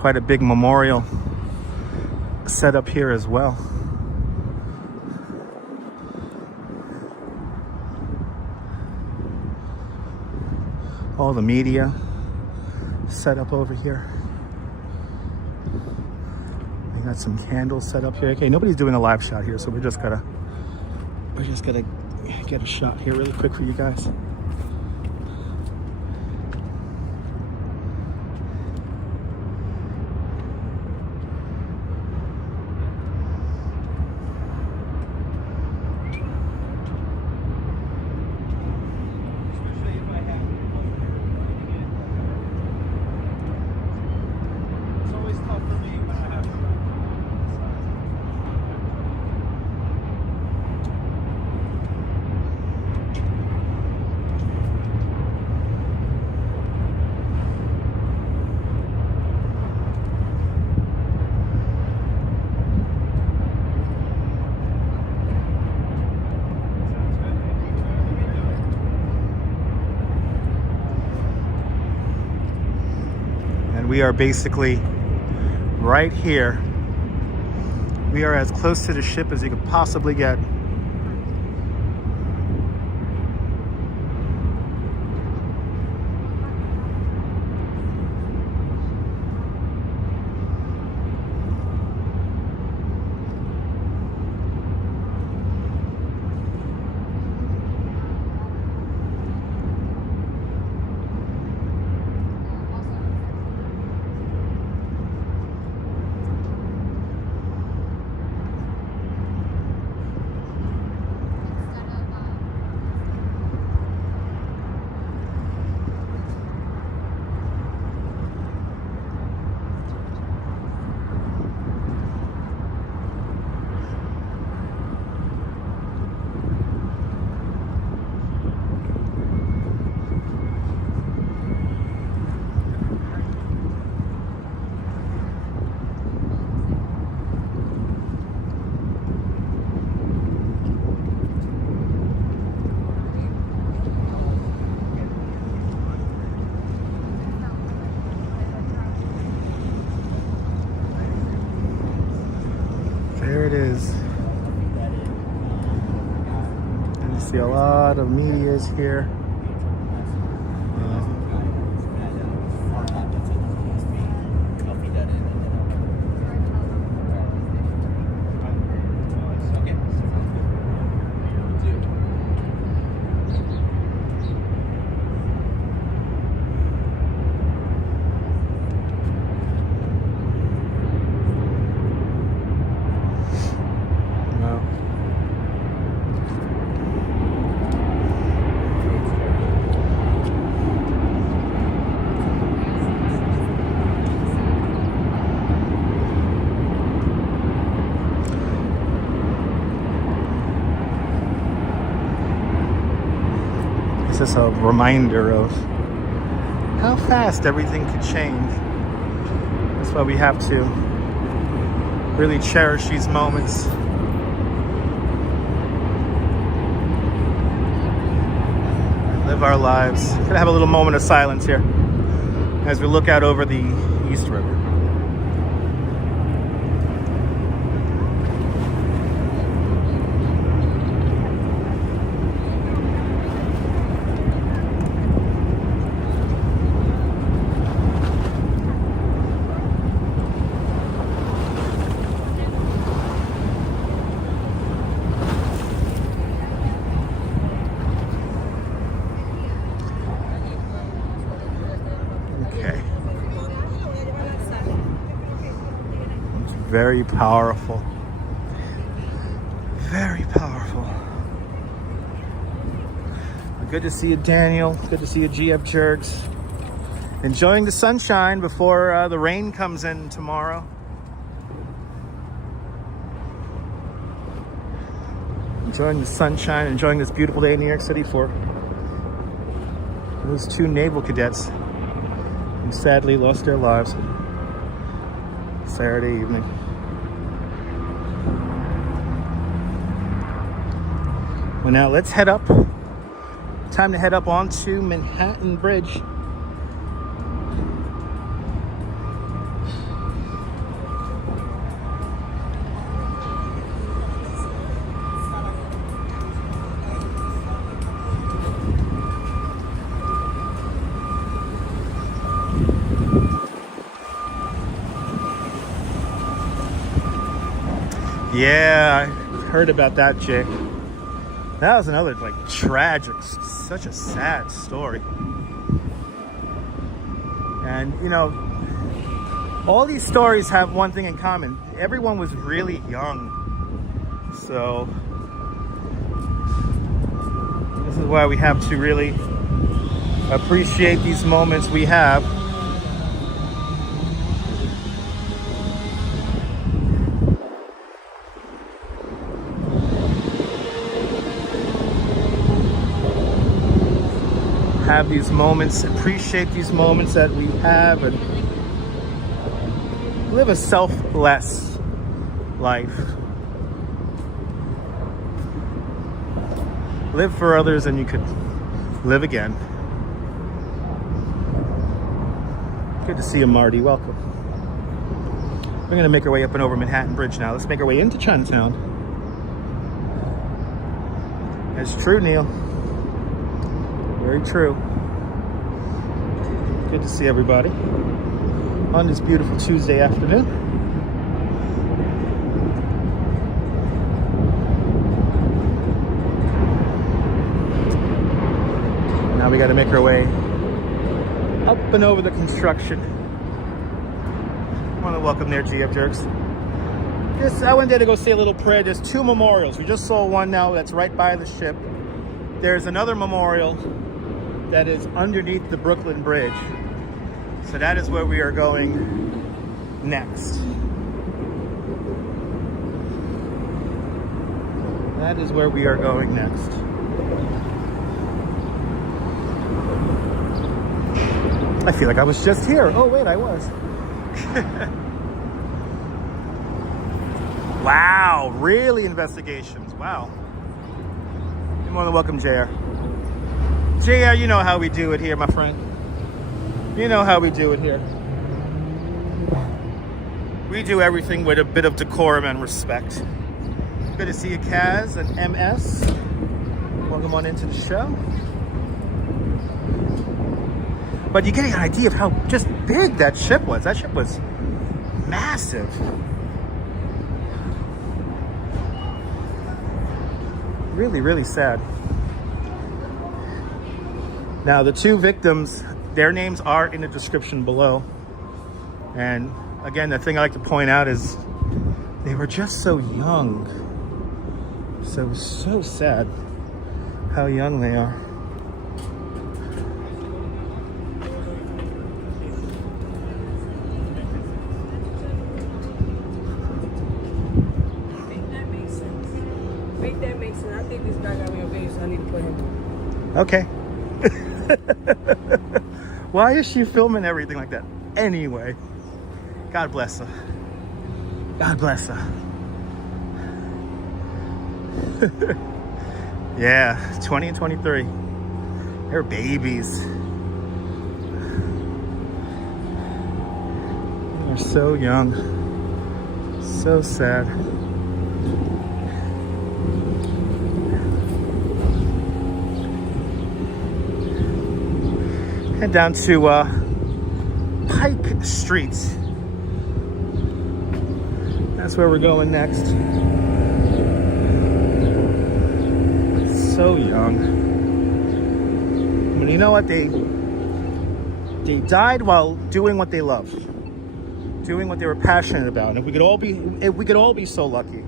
Quite a big memorial set up here as well. All the media set up over here. We got some candles set up here. Okay, nobody's doing a live shot here, so we're just gonna get a shot here really quick for you guys. We are basically right here. We are as close to the ship as you could possibly get. it is. And you see a lot of medias here. This is a reminder of how fast everything could change. That's why we have to really cherish these moments. Live our lives. Gonna have a little moment of silence here as we look out over the East River. Very powerful. Very powerful. Good to see you, Daniel. Good to see you, GF Jerks. Enjoying the sunshine before the rain comes in tomorrow. Enjoying the sunshine, enjoying this beautiful day in New York City for those two naval cadets who sadly lost their lives Saturday evening. Well, now let's head up. Time to head up onto Manhattan Bridge. Yeah, I heard about that chick. That was another tragic, such a sad story. And you know, all these stories have one thing in common. Everyone was really young. So this is why we have to really appreciate these moments we have. Have these moments, appreciate these moments that we have, and live a selfless life. Live for others and you could live again. Good to see you, Marty. Welcome. We're going to make our way up and over Manhattan Bridge now. Let's make our way into Chinatown. That's true, Neil. Very true. Good to see everybody on this beautiful Tuesday afternoon. Now we got to make our way up and over the construction. I want to welcome their GF Jerks. I went there to go say a little prayer. There's two memorials. We just saw one now that's right by the ship. There's another memorial that is underneath the Brooklyn Bridge. So that is where we are going next. That is where we are going next. I feel like I was just here. Oh wait, I was. Wow, really investigations. Wow. You're more than welcome, JR. JR, you know how we do it here, my friend. You know how we do it here. We do everything with a bit of decorum and respect. Good to see you, Kaz and MS. Welcome on into the show. But you get an idea of how just big that ship was. That ship was massive. Really, really sad. Now, the two victims, their names are in the description below. And again, the thing I like to point out is they were just so young. So sad how young they are. Make that make sense. I think this guy got me a video, so I need to put him. Okay. Why is she filming everything like that? Anyway, God bless her. God bless her. Yeah, 20 and 23. They're babies. They're so young. So sad. Head down to Pike Street. That's where we're going next. So young. I mean, you know what? They died while doing what they loved, doing what they were passionate about. And if we could all be so lucky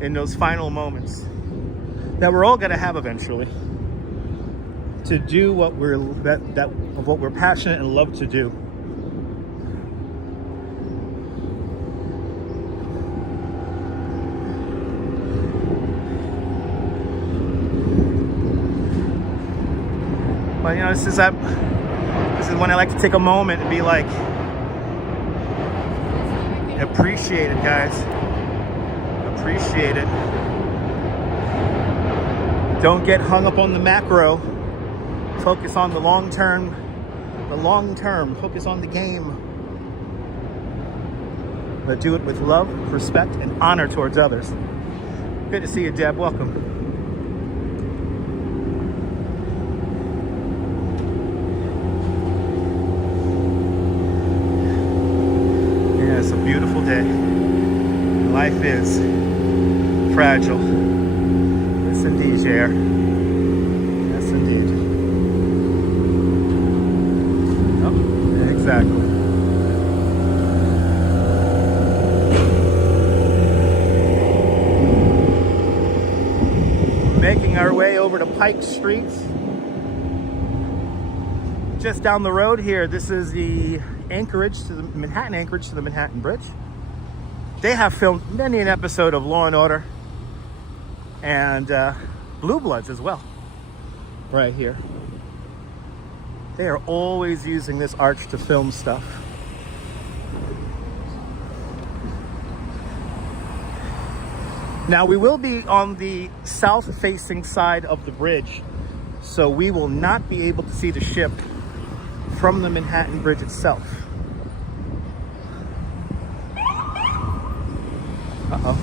in those final moments that we're all gonna have eventually, to do what we're passionate and love to do. But you know, this is when I like to take a moment and be like, appreciate it, guys. Appreciate it. Don't get hung up on the macro. Focus on the long term. Focus on the game. But do it with love, respect, and honor towards others. Good to see you, Deb. Welcome. Yeah, it's a beautiful day. Life is fragile. Yes, indeed, Jair. Yes, indeed. Exactly. Making our way over to Pike Street. Just down the road here, this is the Manhattan anchorage to the Manhattan Bridge. They have filmed many an episode of Law and Order and Blue Bloods as well, right here. They are always using this arch to film stuff. Now, we will be on the south-facing side of the bridge, so we will not be able to see the ship from the Manhattan Bridge itself. Uh-oh.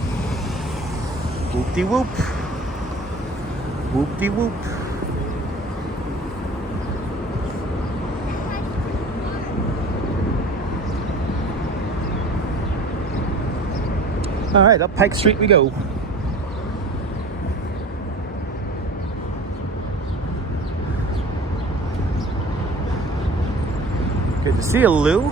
Whoop-de-whoop. Whoop-de-whoop. All right, up Pike Street we go. Good to see you, Lou.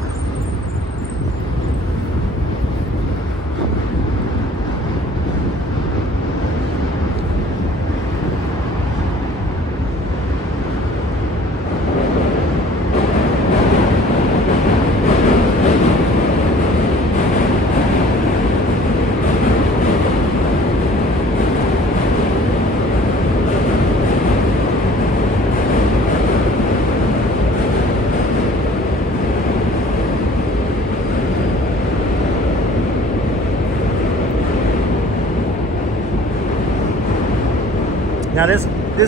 Now this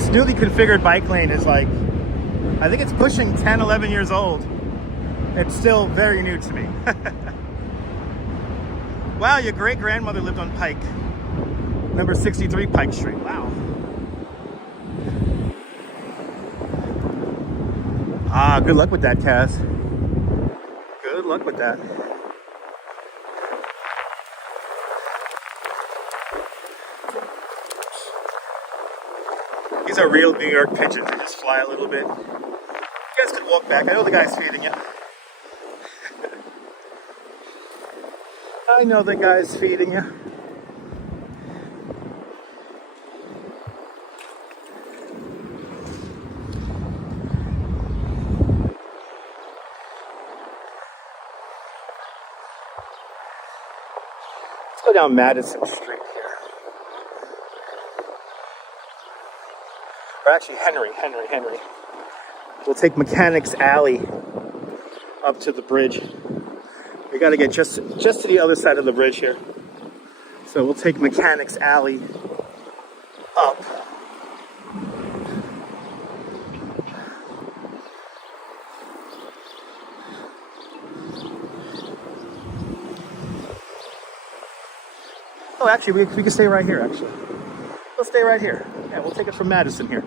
newly configured bike lane is like, I think it's pushing 10, 11 years old. It's still very new to me. Wow, your great-grandmother lived on Pike. Number 63 Pike Street. Wow. Ah, good luck with that, Kaz. Good luck with that. These are real New York pigeons. They just fly a little bit. You guys could walk back. I know the guy's feeding you. I know the guy's feeding you. Let's go down Madison Street here. Or actually Henry. We'll take Mechanics Alley up to the bridge. We got to get just to the other side of the bridge here. So we'll take Mechanics Alley up. Oh, actually, we can stay right here, actually. We'll stay right here. Yeah, we'll take it from Madison here.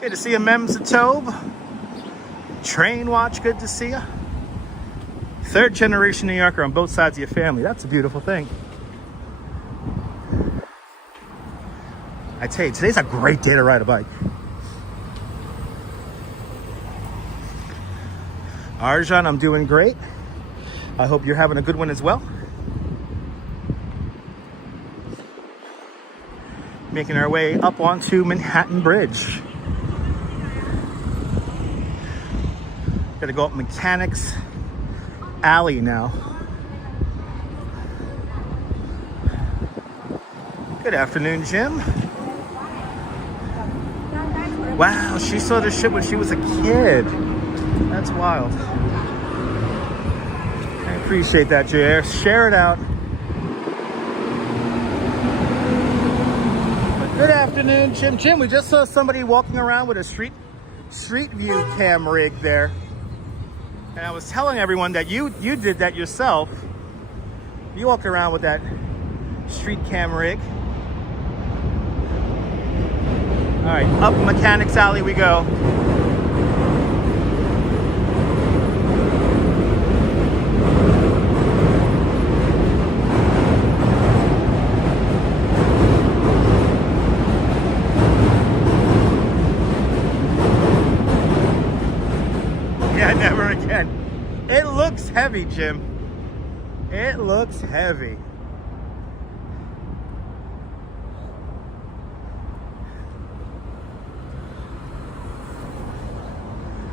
Good to see you, Mems and Tobe. Train watch, good to see you. Third generation New Yorker on both sides of your family. That's a beautiful thing. I tell you, today's a great day to ride a bike. Arjan, I'm doing great. I hope you're having a good one as well. Making our way up onto Manhattan Bridge. Gotta go up Mechanics Alley now. Good afternoon, Jim. Wow, she saw this shit when she was a kid. That's wild. I appreciate that, Jair. Share it out. Good afternoon, Jim. Jim, we just saw somebody walking around with a street view cam rig there. And I was telling everyone that you did that yourself. You walked around with that street cam rig. All right, up Mechanics Alley we go. Yeah, never again. It looks heavy, Jim. It looks heavy.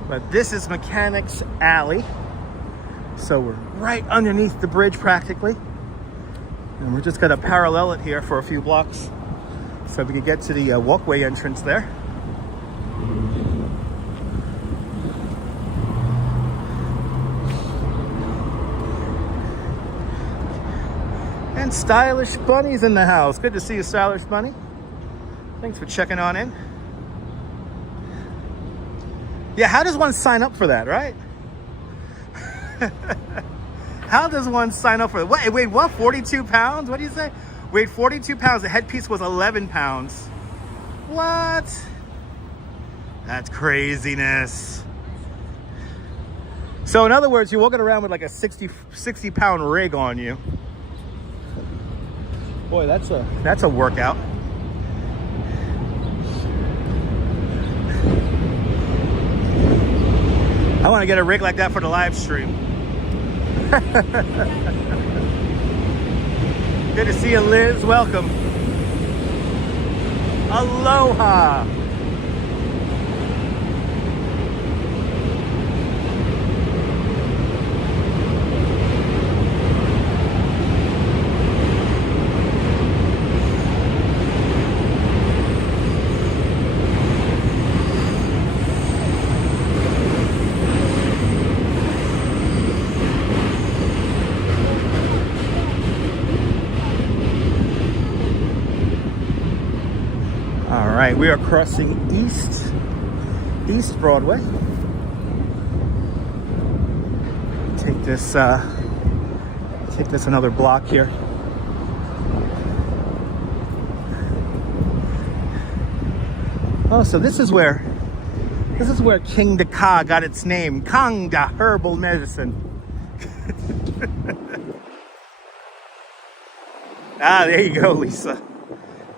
But this is Mechanics Alley. So we're right underneath the bridge practically. And we're just gonna parallel it here for a few blocks so we can get to the walkway entrance there. And Stylish Bunny's in the house. Good to see you, Stylish Bunny. Thanks for checking on in. Yeah, how does one sign up for that, right? How does one sign up for it? Wait, what? 42 pounds? What do you say? Wait, 42 pounds. The headpiece was 11 pounds. What? That's craziness. So in other words, you're walking around with like a 60 pound rig on you. Boy, that's a workout. I want to get a rig like that for the live stream. Good to see you, Liz. Welcome. Aloha. All right, we are crossing East Broadway. this take this another block here. Oh, so this is where King Daka got its name, Kangda Herbal Medicine. Ah, there you go, Lisa.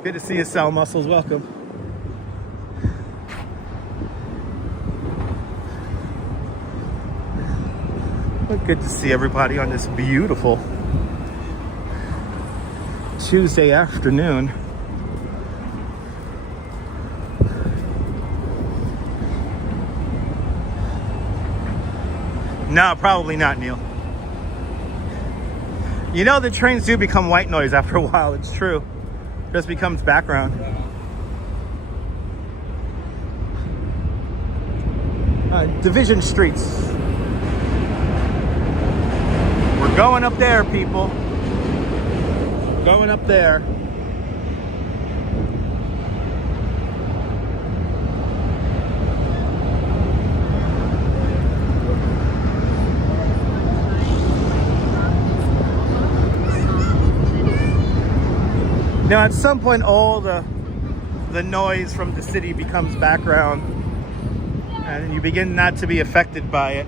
Good to see you, Sal Muscles. Welcome. Well, good to see everybody on this beautiful Tuesday afternoon. No, probably not, Neil. You know, the trains do become white noise after a while. It's true. It just becomes background. Division streets. We're going up there, people. Going up there. Now, at some point, all the noise from the city becomes background, and you begin not to be affected by it.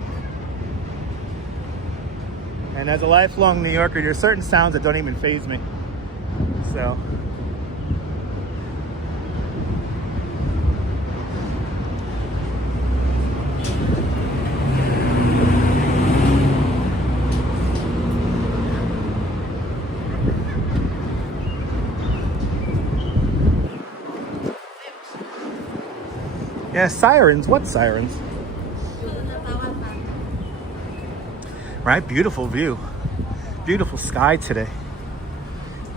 And as a lifelong New Yorker, there's certain sounds that don't even faze me. So. Yeah, sirens. What sirens? Right, beautiful view. Beautiful sky today.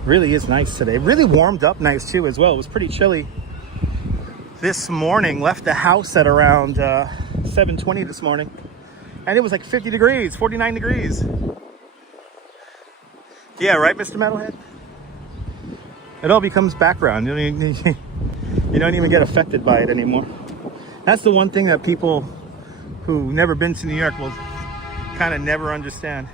Really is nice today. Really warmed up nice too as well. It was pretty chilly this morning. Left the house at around 7:20 this morning. And it was like 50 degrees, 49 degrees. Yeah, right, Mr. Metalhead? It all becomes background. You don't even get affected by it anymore. That's the one thing that people who never been to New York will kind of never understand.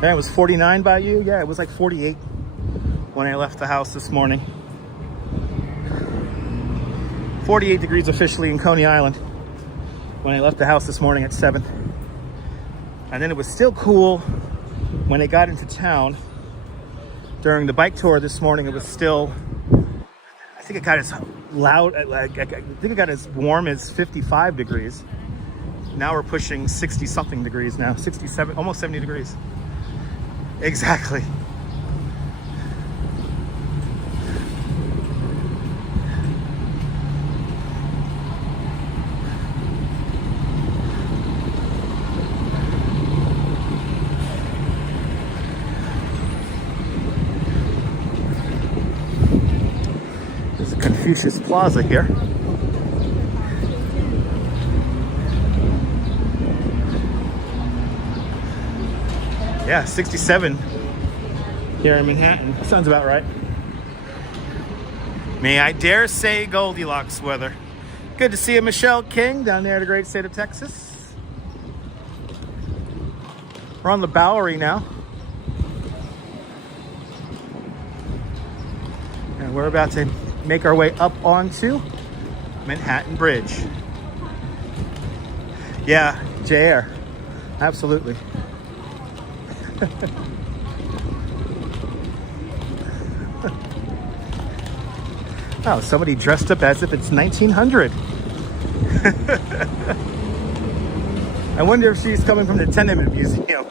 Yeah, it was 49 by you? Yeah, it was like 48 when I left the house this morning. 48 degrees officially in Coney Island when I left the house this morning at 7. And then it was still cool when I got into town. During the bike tour this morning, it was still, I think it got as loud, I think it got as warm as 55 degrees. Now we're pushing 60 something degrees now, 67, almost 70 degrees. Exactly. There's a Confucius Plaza here. Yeah, 67 here in Manhattan. Sounds about right. May I dare say Goldilocks weather. Good to see you, Michelle King, down there in the great state of Texas. We're on the Bowery now. And we're about to make our way up onto Manhattan Bridge. Yeah, Jair. Absolutely. Oh, somebody dressed up as if it's 1900. I wonder if she's coming from the Tenement Museum.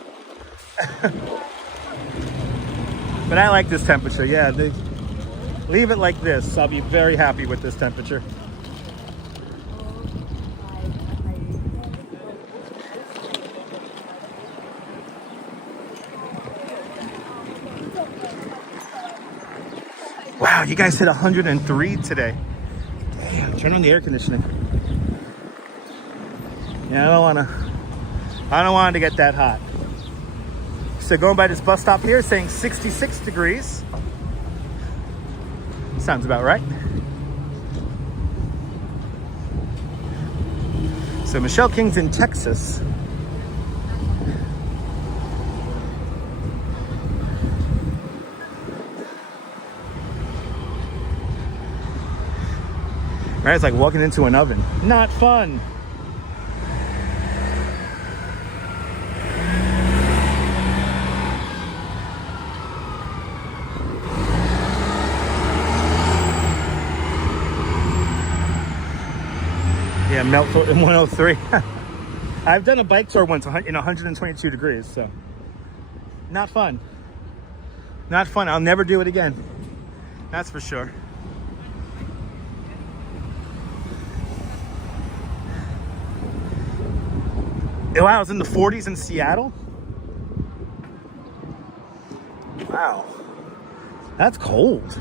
But I like this temperature. Yeah, leave it like this. I'll be very happy with this temperature. Wow, you guys hit 103 today. Damn, turn on the air conditioning. Yeah, I don't want it to get that hot. So going by this bus stop here, saying 66 degrees. Sounds about right. So Michelle King's in Texas. Right, it's like walking into an oven. Not fun. Yeah, melt in 103. I've done a bike tour once in 122 degrees, so not fun. Not fun. I'll never do it again. That's for sure. Wow, I was in the 40s in Seattle. Wow, that's cold.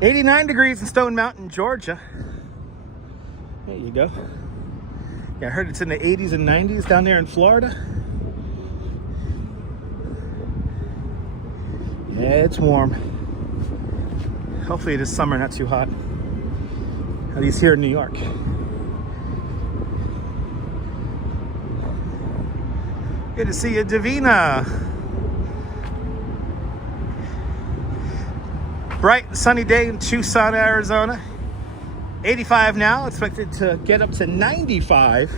$89 degrees in Stone Mountain, Georgia. There you go. Yeah, I heard it's in the 80s and 90s down there in Florida. Yeah, it's warm. Hopefully this summer not too hot. At least here in New York. Good to see you, Davina. Bright sunny day in Tucson, Arizona. 85 now, expected to get up to 95.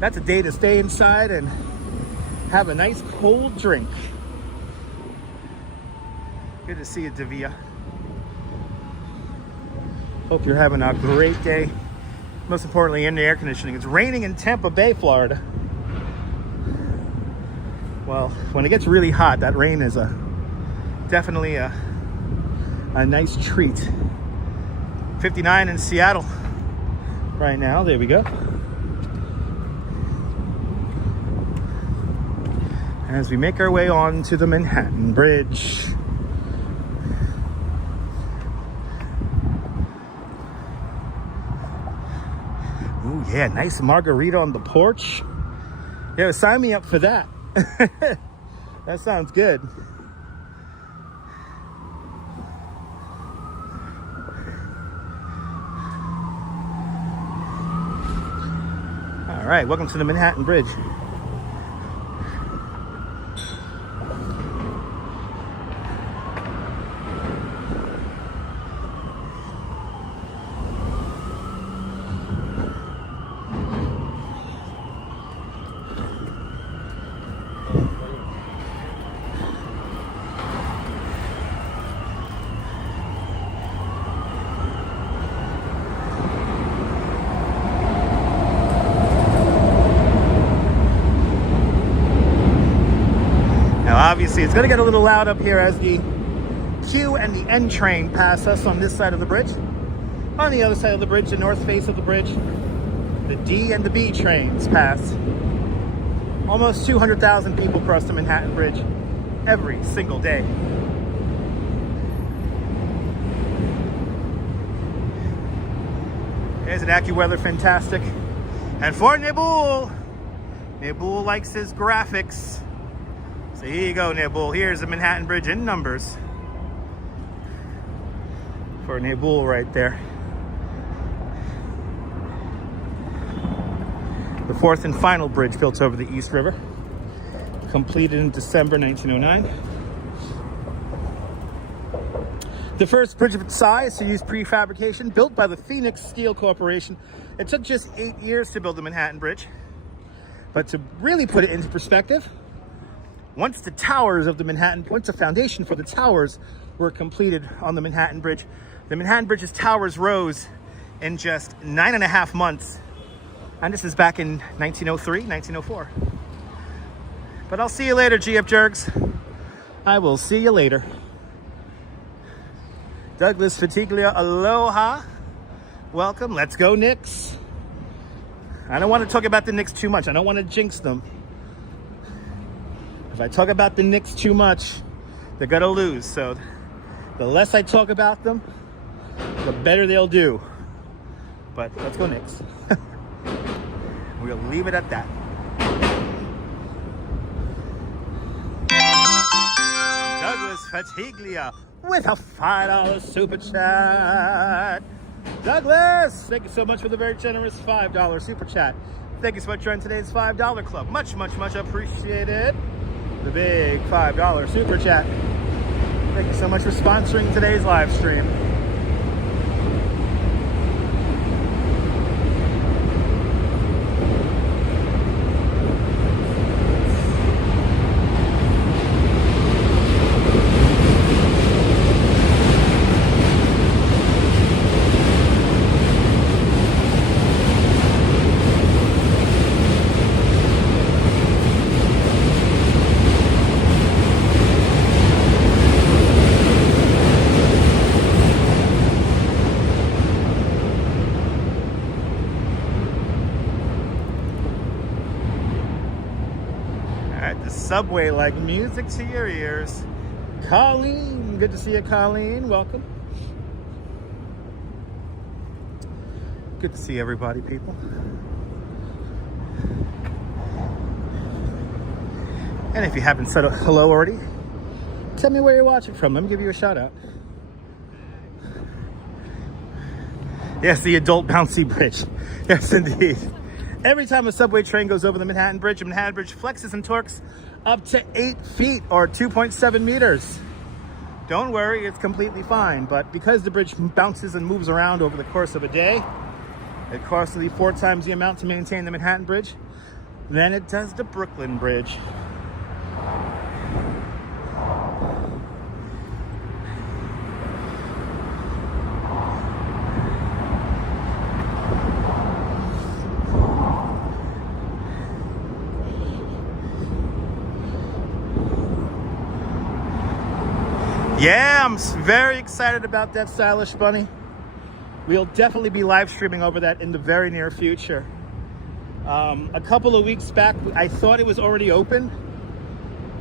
That's a day to stay inside and have a nice cold drink. Good to see you, Davia. Hope you're having a great day. Most importantly, in the air conditioning. It's raining in Tampa Bay, Florida. Well, when it gets really hot, that rain is definitely a nice treat. 59 in Seattle right now. There we go. As we make our way on to the Manhattan Bridge. Ooh, yeah, nice margarita on the porch. Yeah, sign me up for that. That sounds good. All right, welcome to the Manhattan Bridge. Obviously, it's going to get a little loud up here as the Q and the N train pass us on this side of the bridge. On the other side of the bridge, the north face of the bridge, the D and the B trains pass. Almost 200,000 people cross the Manhattan Bridge every single day. There's an AccuWeather Fantastic. And for Nibul, Nibul likes his graphics. So here you go, Nibul. Here's the Manhattan Bridge in numbers. For Nibul right there. The fourth and final bridge built over the East River. Completed in December 1909. The first bridge of its size to use prefabrication, built by the Phoenix Steel Corporation. It took just 8 years to build the Manhattan Bridge. But to really put it into perspective, once the foundation for the towers were completed on the Manhattan Bridge Bridge's towers rose in just 9.5 months. And this is back in 1903, 1904. But I'll see you later, GF Jerks. I will see you later. Douglas Fatiglia, aloha. Welcome. Let's go, Knicks. I don't want to talk about the Knicks too much. I don't want to jinx them. If I talk about the Knicks too much, they're going to lose. So the less I talk about them, the better they'll do. But let's go Knicks. We'll leave it at that. Douglas Fatiglia, with a $5 super chat. Douglas, thank you so much for the very generous $5 super chat. Thank you so much for joining today's $5 club. Much, much, much appreciated. The big $5 super chat. Thank you so much for sponsoring today's live stream. Subway like music to your ears. Colleen, good to see you, Colleen. Welcome. Good to see everybody, people. And if you haven't said hello already, tell me where you're watching from. Let me give you a shout out. Yes, the adult bouncy bridge. Yes, indeed. Every time a subway train goes over the Manhattan Bridge flexes and torques up to 8 feet or 2.7 meters. Don't worry, it's completely fine. But because the bridge bounces and moves around over the course of a day, it costs 4 times the amount to maintain the Manhattan Bridge than it does the Brooklyn Bridge. Yeah, I'm very excited about that, Stylish Bunny. We'll definitely be live streaming over that in the very near future. A couple of weeks back, I thought it was already open,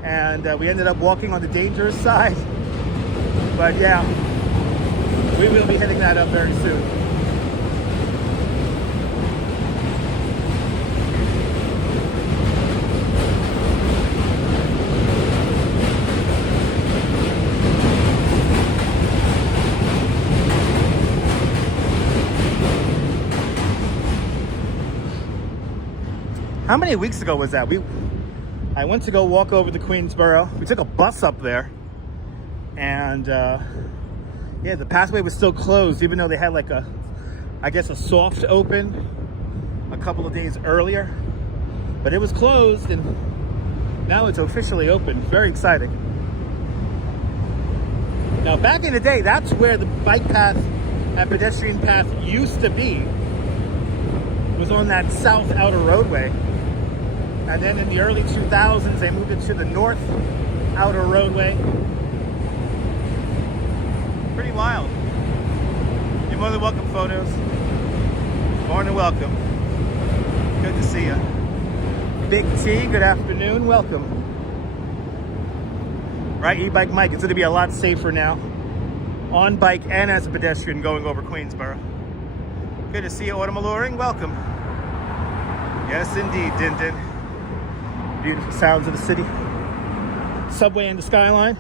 and we ended up walking on the dangerous side. But yeah, we will be hitting that up very soon. How many weeks ago was that? I went to go walk over to Queensboro. We took a bus up there, and yeah, the pathway was still closed, even though they had like a soft open a couple of days earlier. But it was closed, and now it's officially open. Very exciting. Now, back in the day, that's where the bike path and pedestrian path used to be. It was on that south outer roadway. And then in the early 2000s, they moved it to the north outer roadway. Pretty wild. You're more than welcome, photos. More than welcome. Good to see you. Big T, good afternoon, welcome. Right, e-bike Mike, it's gonna be a lot safer now. On bike and as a pedestrian going over Queensboro. Good to see you, Autumn Alluring, welcome. Yes, indeed, Din Din. Beautiful sounds of the city. Subway and the skyline.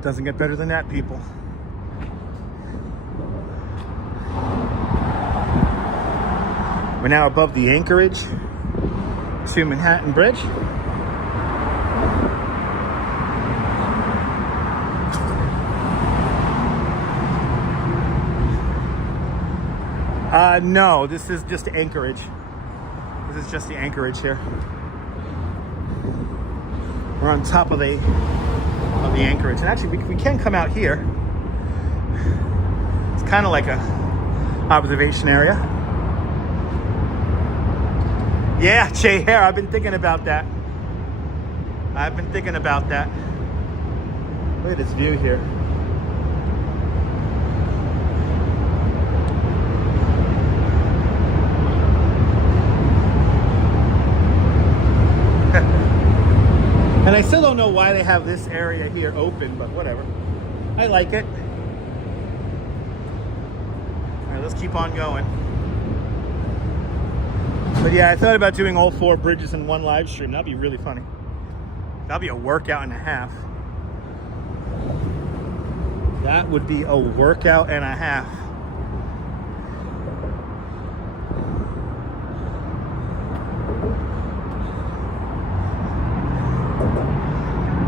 Doesn't get better than that, people. We're now above the anchorage to Manhattan Bridge. No, this is just anchorage. This is just the anchorage here. We're on top of the anchorage. And actually, we can come out here. It's kind of like a observation area. Yeah, Jair, I've been thinking about that. Look at this view here. And I still don't know why they have this area here open, but whatever. I like it. All right, let's keep on going. But yeah, I thought about doing all 4 bridges in one live stream. That'd be really funny. That'd be a workout and a half. That would be a workout and a half.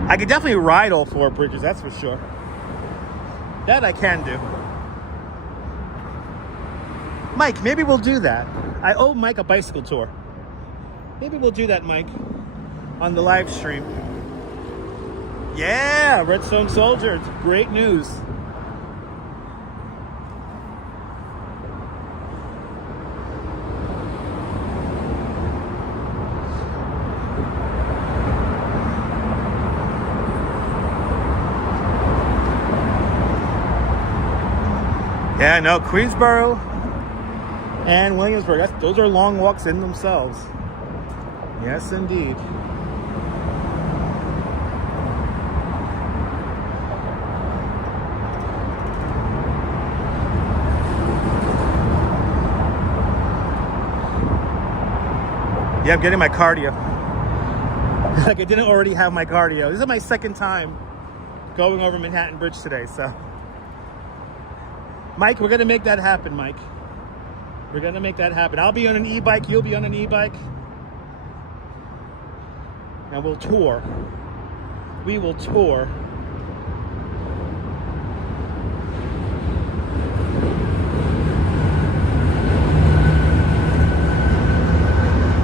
I could definitely ride all 4 bridges, that's for sure. That I can do. Mike, maybe we'll do that. I owe Mike a bicycle tour. Maybe we'll do that, Mike, on the live stream. Yeah, Redstone Soldier, it's great news. Yeah, no, Queensboro and Williamsburg, those are long walks in themselves. Yes, indeed. Yeah, I'm getting my cardio. Like I didn't already have my cardio. This is my second time going over Manhattan Bridge today, so. Mike, we're gonna make that happen, Mike. We're gonna make that happen. I'll be on an e-bike, you'll be on an e-bike. And we'll tour. We will tour.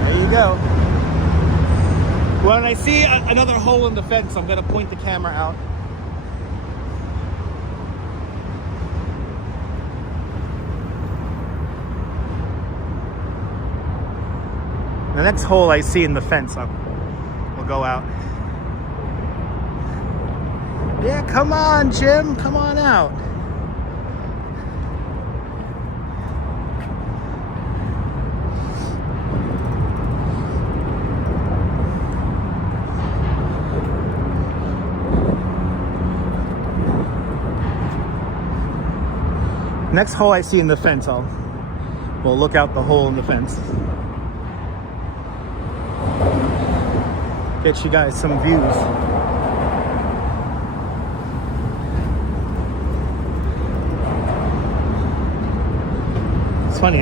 There you go. When I see another hole in the fence, I'm gonna point the camera out. The next hole I see in the fence, we'll go out. Yeah, come on, Jim. Come on out. Next hole I see in the fence, we'll look out the hole in the fence. Get you guys some views. It's funny,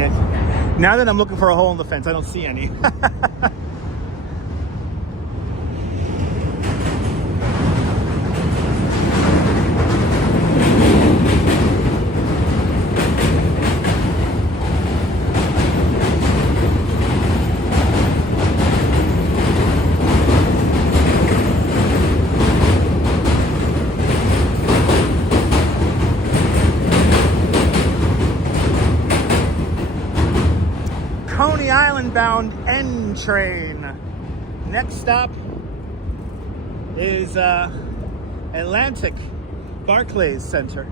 now that I'm looking for a hole in the fence, I don't see any. Bound N train. Next stop is Atlantic Barclays Center.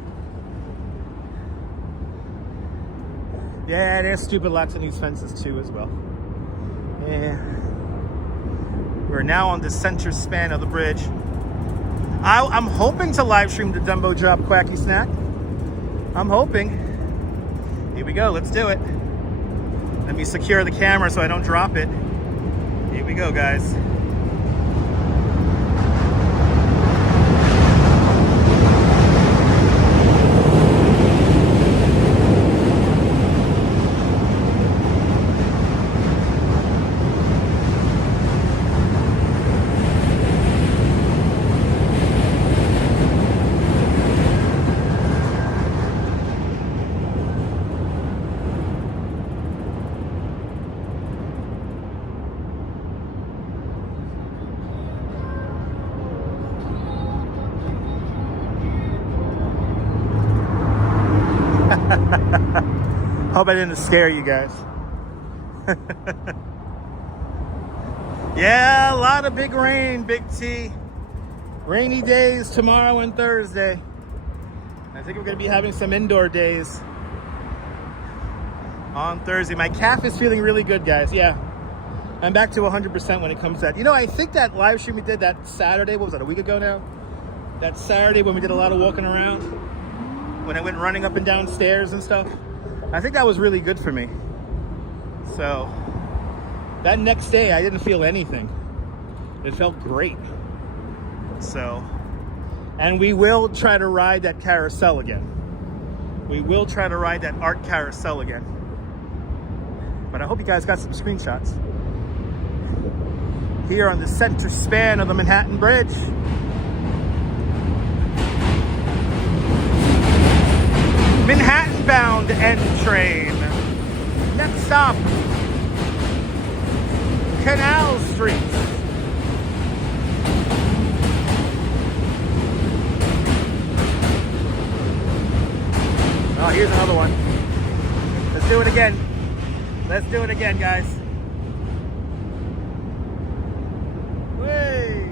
Yeah, there's stupid lots of these fences too as well. Yeah. We're now on the center span of the bridge. I'm hoping to live stream the Dumbo drop Quacky Snack. I'm hoping. Here we go, let's do it. Let me secure the camera so I don't drop it. Here we go, guys. Hope I didn't scare you guys. Yeah, a lot of big rain, Big T. Rainy days tomorrow and Thursday. I think we're going to be having some indoor days on Thursday. My calf is feeling really good, guys. Yeah, I'm back to 100% when it comes to that. You know, I think that live stream we did that Saturday, what was that, a week ago now? That Saturday when we did a lot of walking around, when I went running up and down stairs and stuff. I think that was really good for me. So that next day I didn't feel anything. It felt great. So, And we will try to ride that carousel again. We will try to ride that art carousel again. But I hope you guys got some screenshots. Here on the center span of the Manhattan Bridge. Manhattan-bound N train. Next stop, Canal Street. Oh, here's another one. Let's do it again. Let's do it again, guys. Way.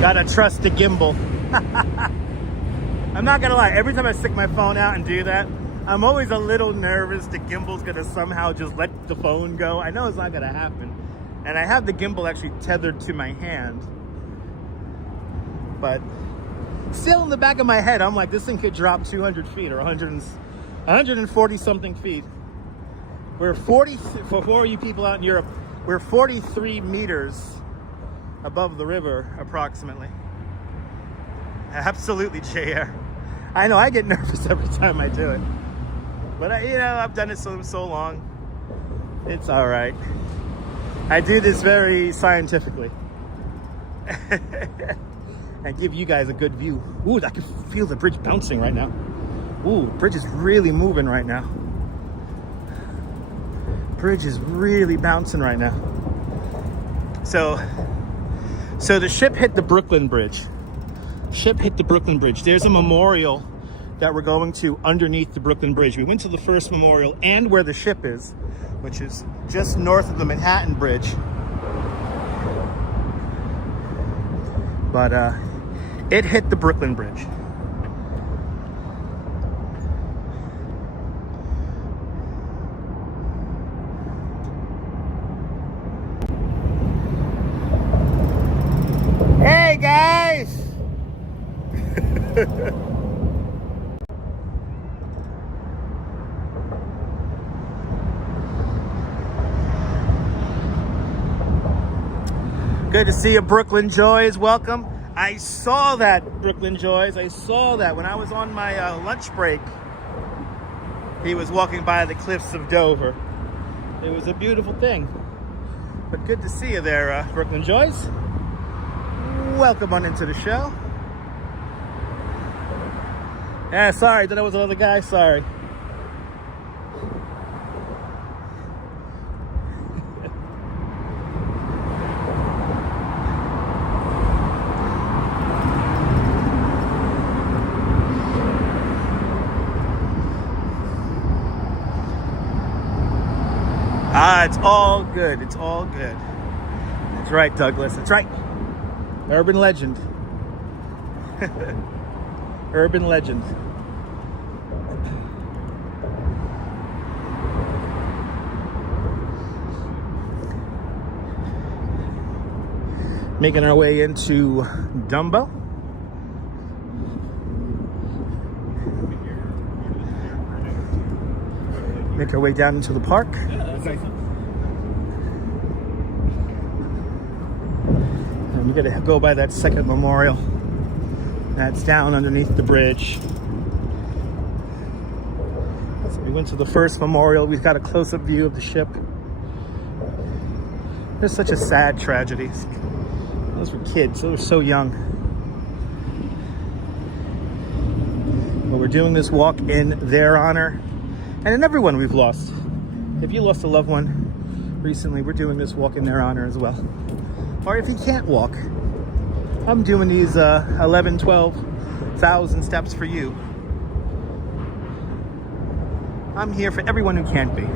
Gotta trust the gimbal. I'm not gonna lie, every time I stick my phone out and do that, I'm always a little nervous the gimbal's gonna somehow just let the phone go. I know it's not gonna happen. And I have the gimbal actually tethered to my hand. But still in the back of my head, I'm like, this thing could drop 200 feet or 140 something feet. We're 40, for you people out in Europe, we're 43 meters above the river, approximately. Absolutely, Jair. I know I get nervous every time I do it, but I've done it so long. It's all right. I do this very scientifically, and give you guys a good view. Ooh, I can feel the bridge bouncing right now. Ooh, bridge is really moving right now. Bridge is really bouncing right now. So the ship hit the Brooklyn Bridge. Ship hit the Brooklyn Bridge. There's a memorial that we're going to underneath the Brooklyn Bridge. We went to the first memorial and where the ship is, which is just north of the Manhattan Bridge. But it hit the Brooklyn Bridge. Hey guys! Good to see you, Brooklyn Joys. Welcome. I saw that, Brooklyn Joys. I saw that when I was on my lunch break. He was walking by the cliffs of Dover. It was a beautiful thing. But good to see you there, Brooklyn Joys. Welcome on into the show. Yeah, sorry, that was another guy, sorry. It's all good, it's all good. That's right, Douglas, that's right. Urban legend. Urban legend. Making our way into Dumbo. Make our way down into the park. And we gotta go by that second memorial. That's down underneath the bridge. So we went to the first memorial. We've got a close-up view of the ship. It's such a sad tragedy. Those were kids, they were so young. But we're doing this walk in their honor and in everyone we've lost. If you lost a loved one recently, we're doing this walk in their honor as well. Or if you can't walk, I'm doing these 11, 12,000 steps for you. I'm here for everyone who can't be.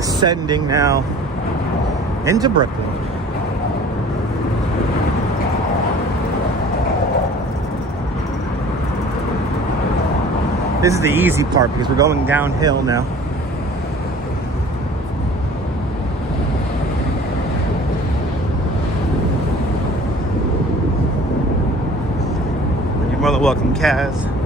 descending now into Brooklyn. This is the easy part because we're going downhill now. You're more than welcome, Kaz.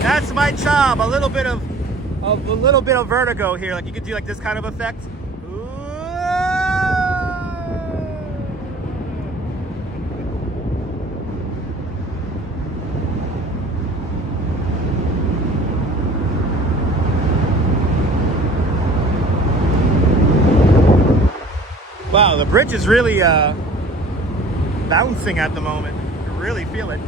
That's my job. A little bit of vertigo here. Like you could do like this kind of effect. Wow, the bridge is really bouncing at the moment. You really feel it.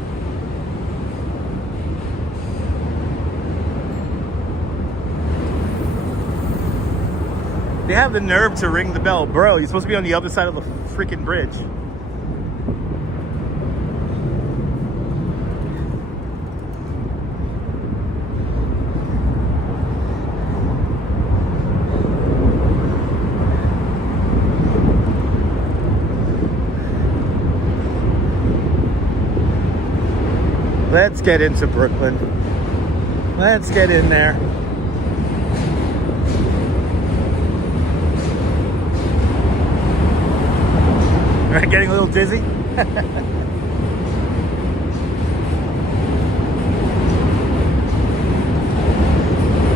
They have the nerve to ring the bell. Bro, you're supposed to be on the other side of the freaking bridge. Let's get into Brooklyn. Let's get in there. All right, getting a little dizzy.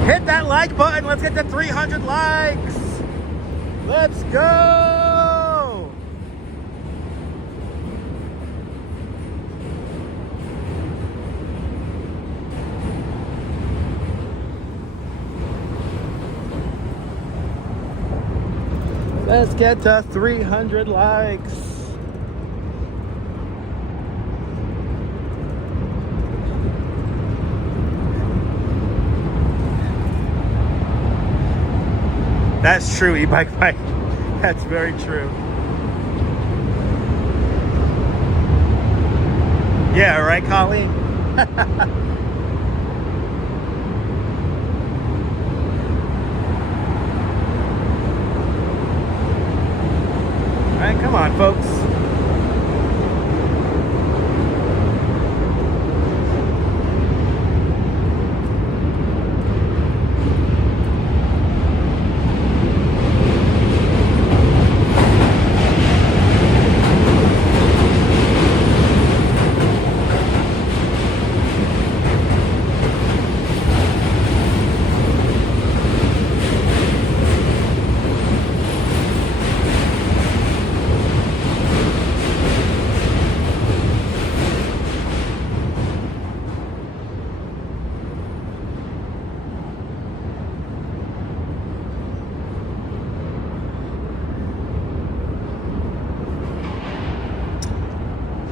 Hit that like button. Let's get to 300 likes. Let's go. Let's get to 300 likes. That's true, e-bike bike. That's very true. Yeah, right, Colleen? All right, come on, folks.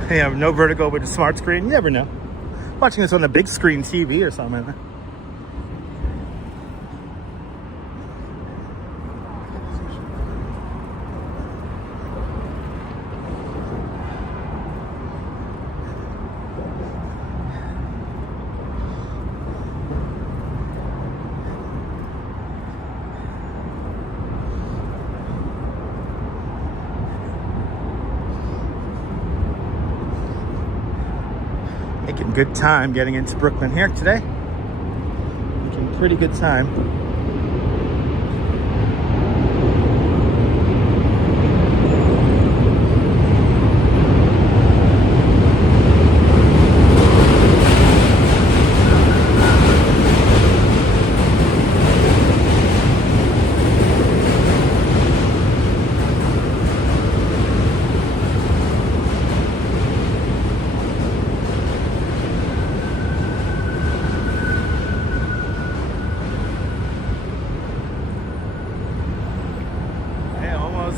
Hey, I have no vertigo with a smart screen. You never know. Watching this on a big screen TV or something. Making good time getting into Brooklyn here today. Making pretty good time.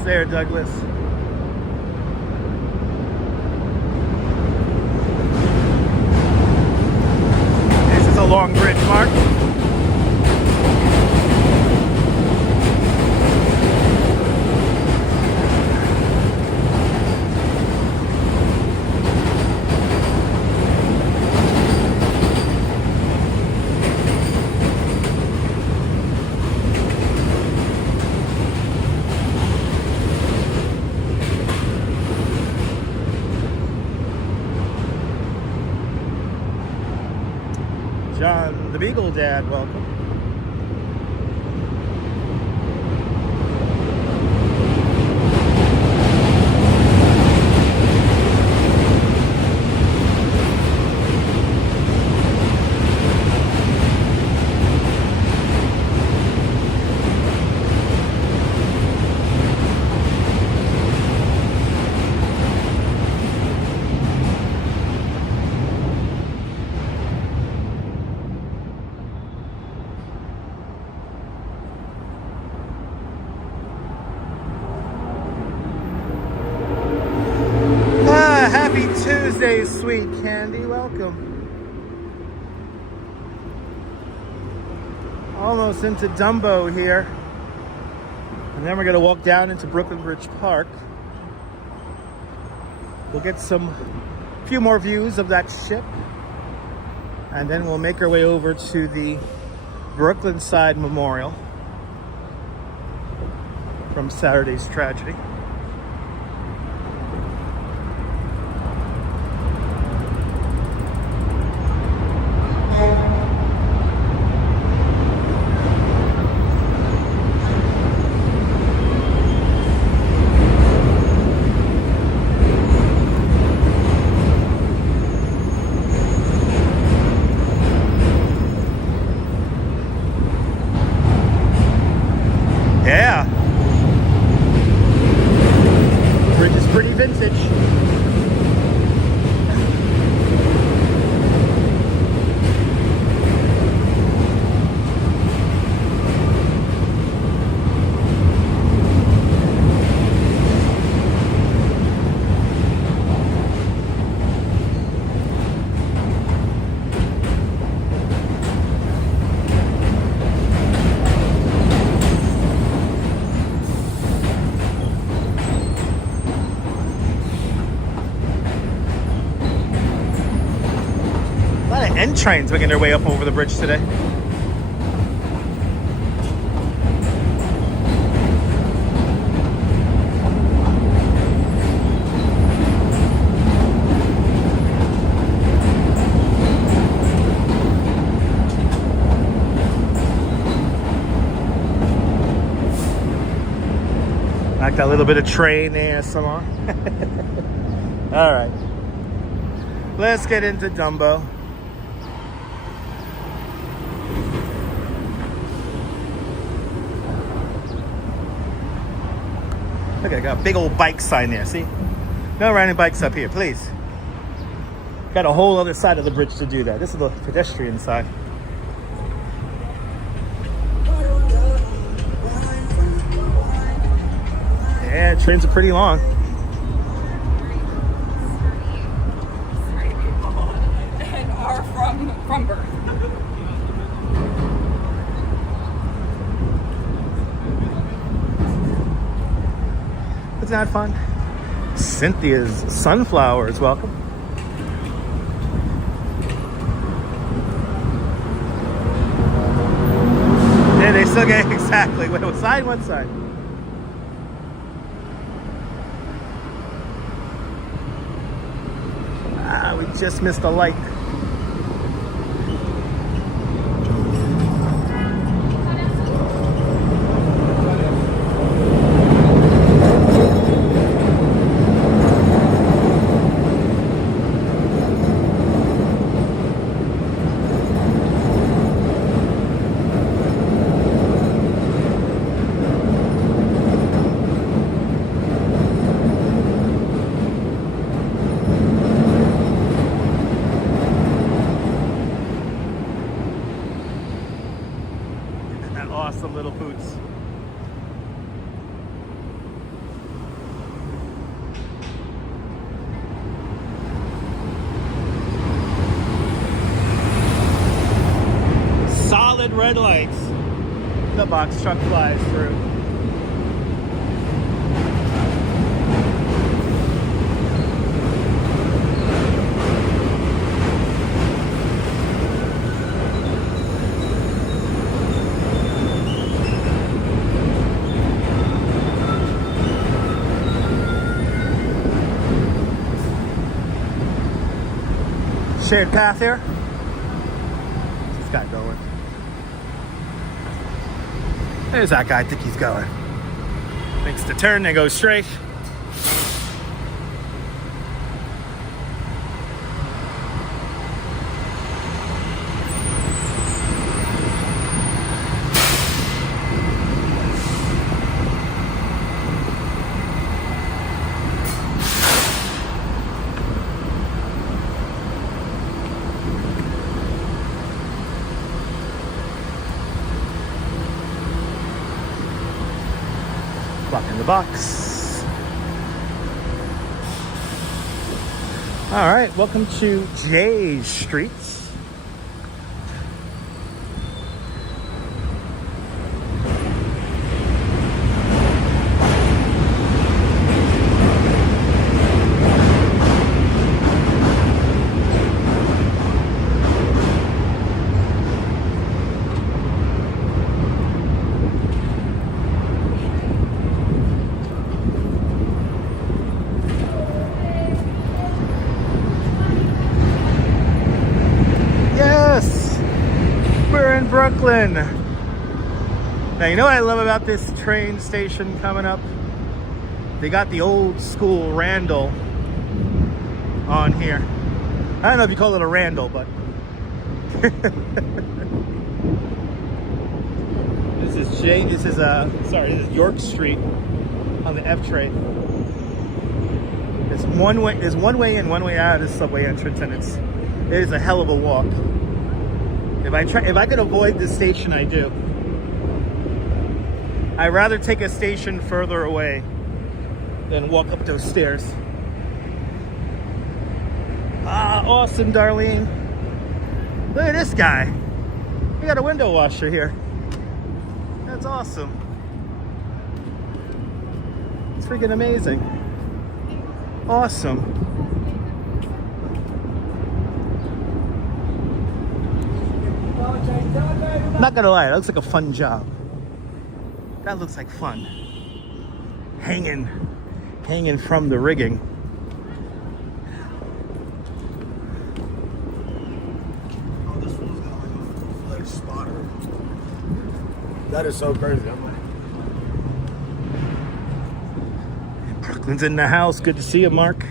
There, Douglas. This is a long bridge, Mark. John, the Beagle Dad, welcome. Happy Tuesday, sweet candy. Welcome. Almost into Dumbo here. And then we're going to walk down into Brooklyn Bridge Park. We'll get a few more views of that ship. And then we'll make our way over to the Brooklyn Side Memorial from Saturday's tragedy. Yeah. Bridge is pretty vintage. N trains making their way up over the bridge today. Like that little bit of train ASMR. All right, let's get into Dumbo. Look, I got a big old bike sign there, see? No riding bikes up here, please. Got a whole other side of the bridge to do that. This is the pedestrian side. Yeah, trains are pretty long. And are from birth. Isn't that fun? Cynthia's sunflowers, welcome. Yeah, they still get exactly. Wait, what side? One side. Ah, we just missed a light. Awesome little boots. Solid red lights. The box truck flies through. Shared path here. What's this guy going? There's that guy. I think he's going. Makes the turn, they go straight. In the box. All right, welcome to J Streets. Brooklyn. Now, you know what I love about this train station coming up? They got the old school Randall on here. I don't know if you call it a Randall, but this is York Street on the F train. There's one way in, one way out of this subway entrance, and it is a hell of a walk. If I could avoid this station, I do. I'd rather take a station further away than walk up those stairs. Ah, awesome, Darlene. Look at this guy. We got a window washer here. That's awesome. It's freaking amazing. Awesome. Not gonna lie, that looks like a fun job. That looks like fun. Hanging from the rigging. Oh, this one's got like a full-fledged spotter. That is so crazy. I'm like... Brooklyn's in the house. Good to see you, Mark.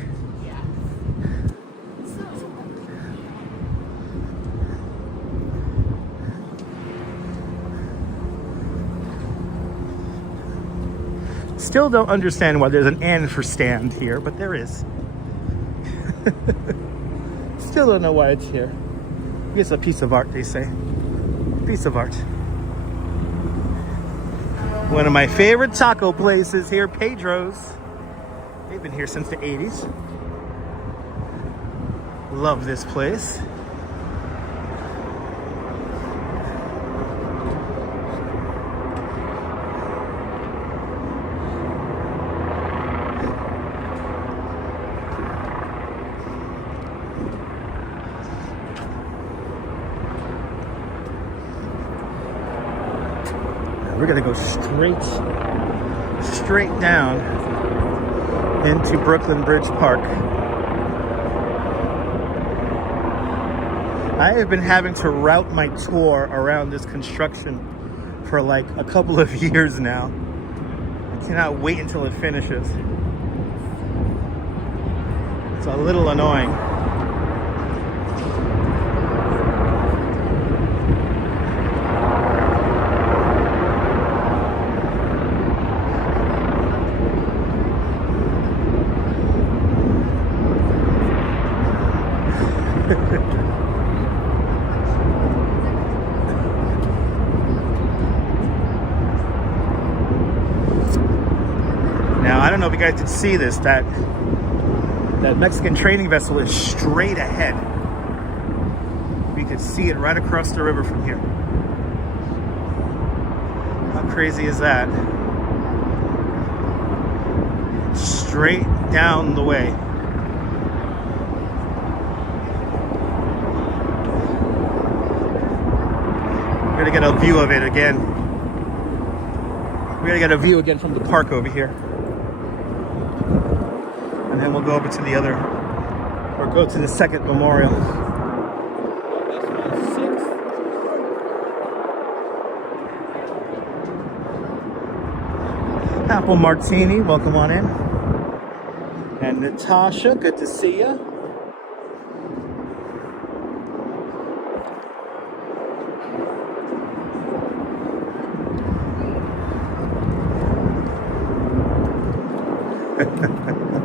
Still don't understand why there's an N for stand here, but there is. Still don't know why it's here. It's a piece of art, they say. Piece of art. One of my favorite taco places here, Pedro's. They've been here since the 80s. Love this place. We're gonna go straight down into Brooklyn Bridge Park. I have been having to route my tour around this construction for like a couple of years now. I cannot wait until it finishes. It's a little annoying. don't know if you guys could see this, that Mexican training vessel is straight ahead. We could see it right across the river from here. How crazy is that? Straight down the way. We're gonna get a view of it again. We're gonna get a view again from the park over here. And then we'll go over to the other, or go to the second memorial. Apple Martini, welcome on in. And Natasha, good to see you.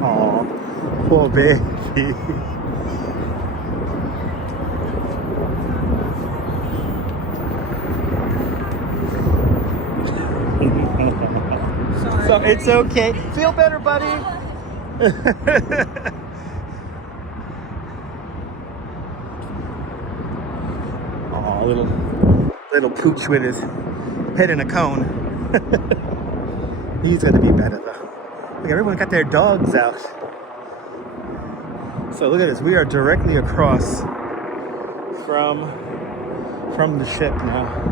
Aw, poor baby. So it's okay. Feel better, buddy. Oh, little pooch with his head in a cone. He's gonna be better though. Look, everyone got their dogs out. So look at this. We are directly across from the ship now.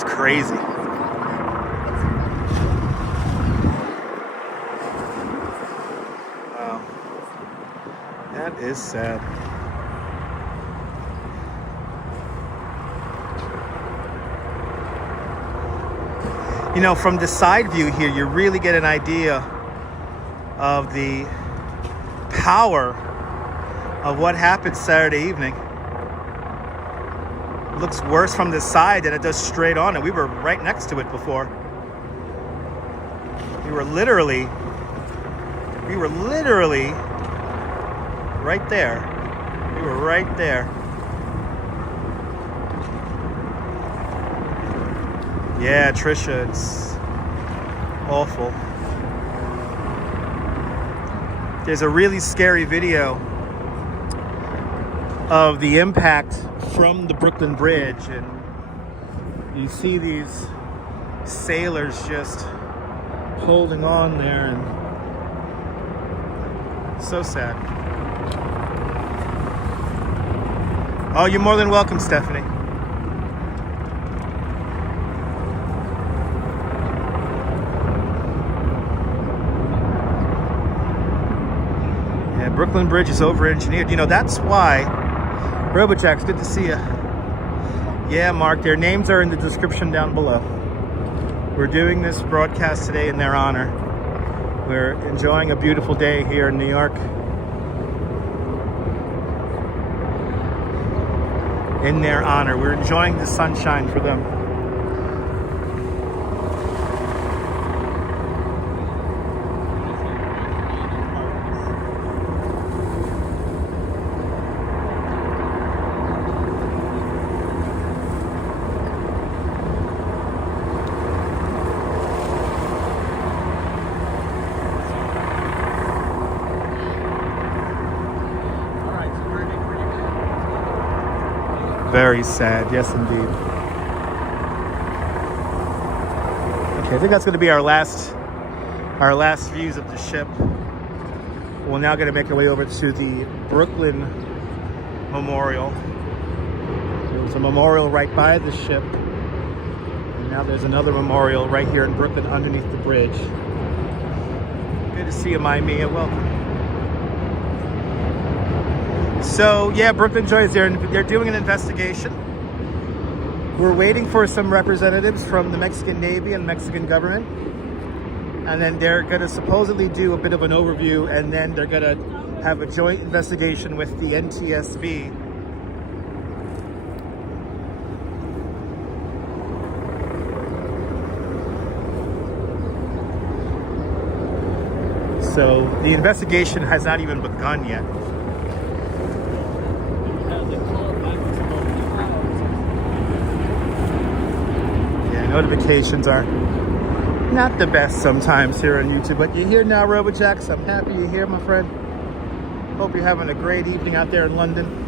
Crazy. Wow. That is sad. You know, from the side view here, you really get an idea of the power of what happened Saturday evening. Looks worse from the side than it does straight on, and we were right next to it before. We were literally right there. We were right there. Yeah, Trisha, it's awful. There's a really scary video of the impact from the Brooklyn Bridge, and you see these sailors just holding on there, and so sad. Oh, you're more than welcome, Stephanie. Yeah, Brooklyn Bridge is over-engineered. You know, that's why RoboJack's, good to see you. Yeah, Mark, their names are in the description down below. We're doing this broadcast today in their honor. We're enjoying a beautiful day here in New York. In their honor. We're enjoying the sunshine for them. Very sad, yes indeed. Okay, I think that's going to be our last views of the ship. We're now going to make our way over to the Brooklyn Memorial. There was a memorial right by the ship, and now there's another memorial right here in Brooklyn underneath the bridge. Good to see you, my Mia. Welcome. So yeah, Brooklyn Joys, they're doing an investigation. We're waiting for some representatives from the Mexican Navy and Mexican government. And then they're going to supposedly do a bit of an overview, and then they're going to have a joint investigation with the NTSB. So the investigation has not even begun yet. Yeah, notifications are not the best sometimes here on YouTube, but you're here now, RoboJax. I'm happy you're here, my friend. Hope you're having a great evening out there in London.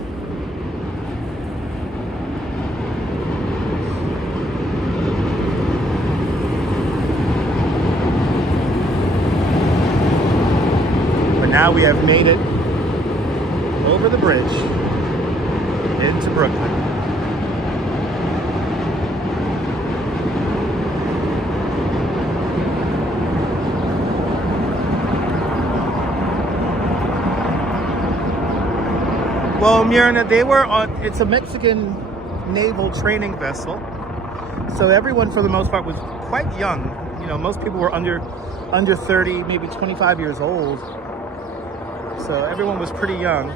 But now we have made it over the bridge into Brooklyn. Well, Myrna, they were on, it's a Mexican naval training vessel. So everyone, for the most part, was quite young. You know, most people were under 30, maybe 25 years old. So everyone was pretty young.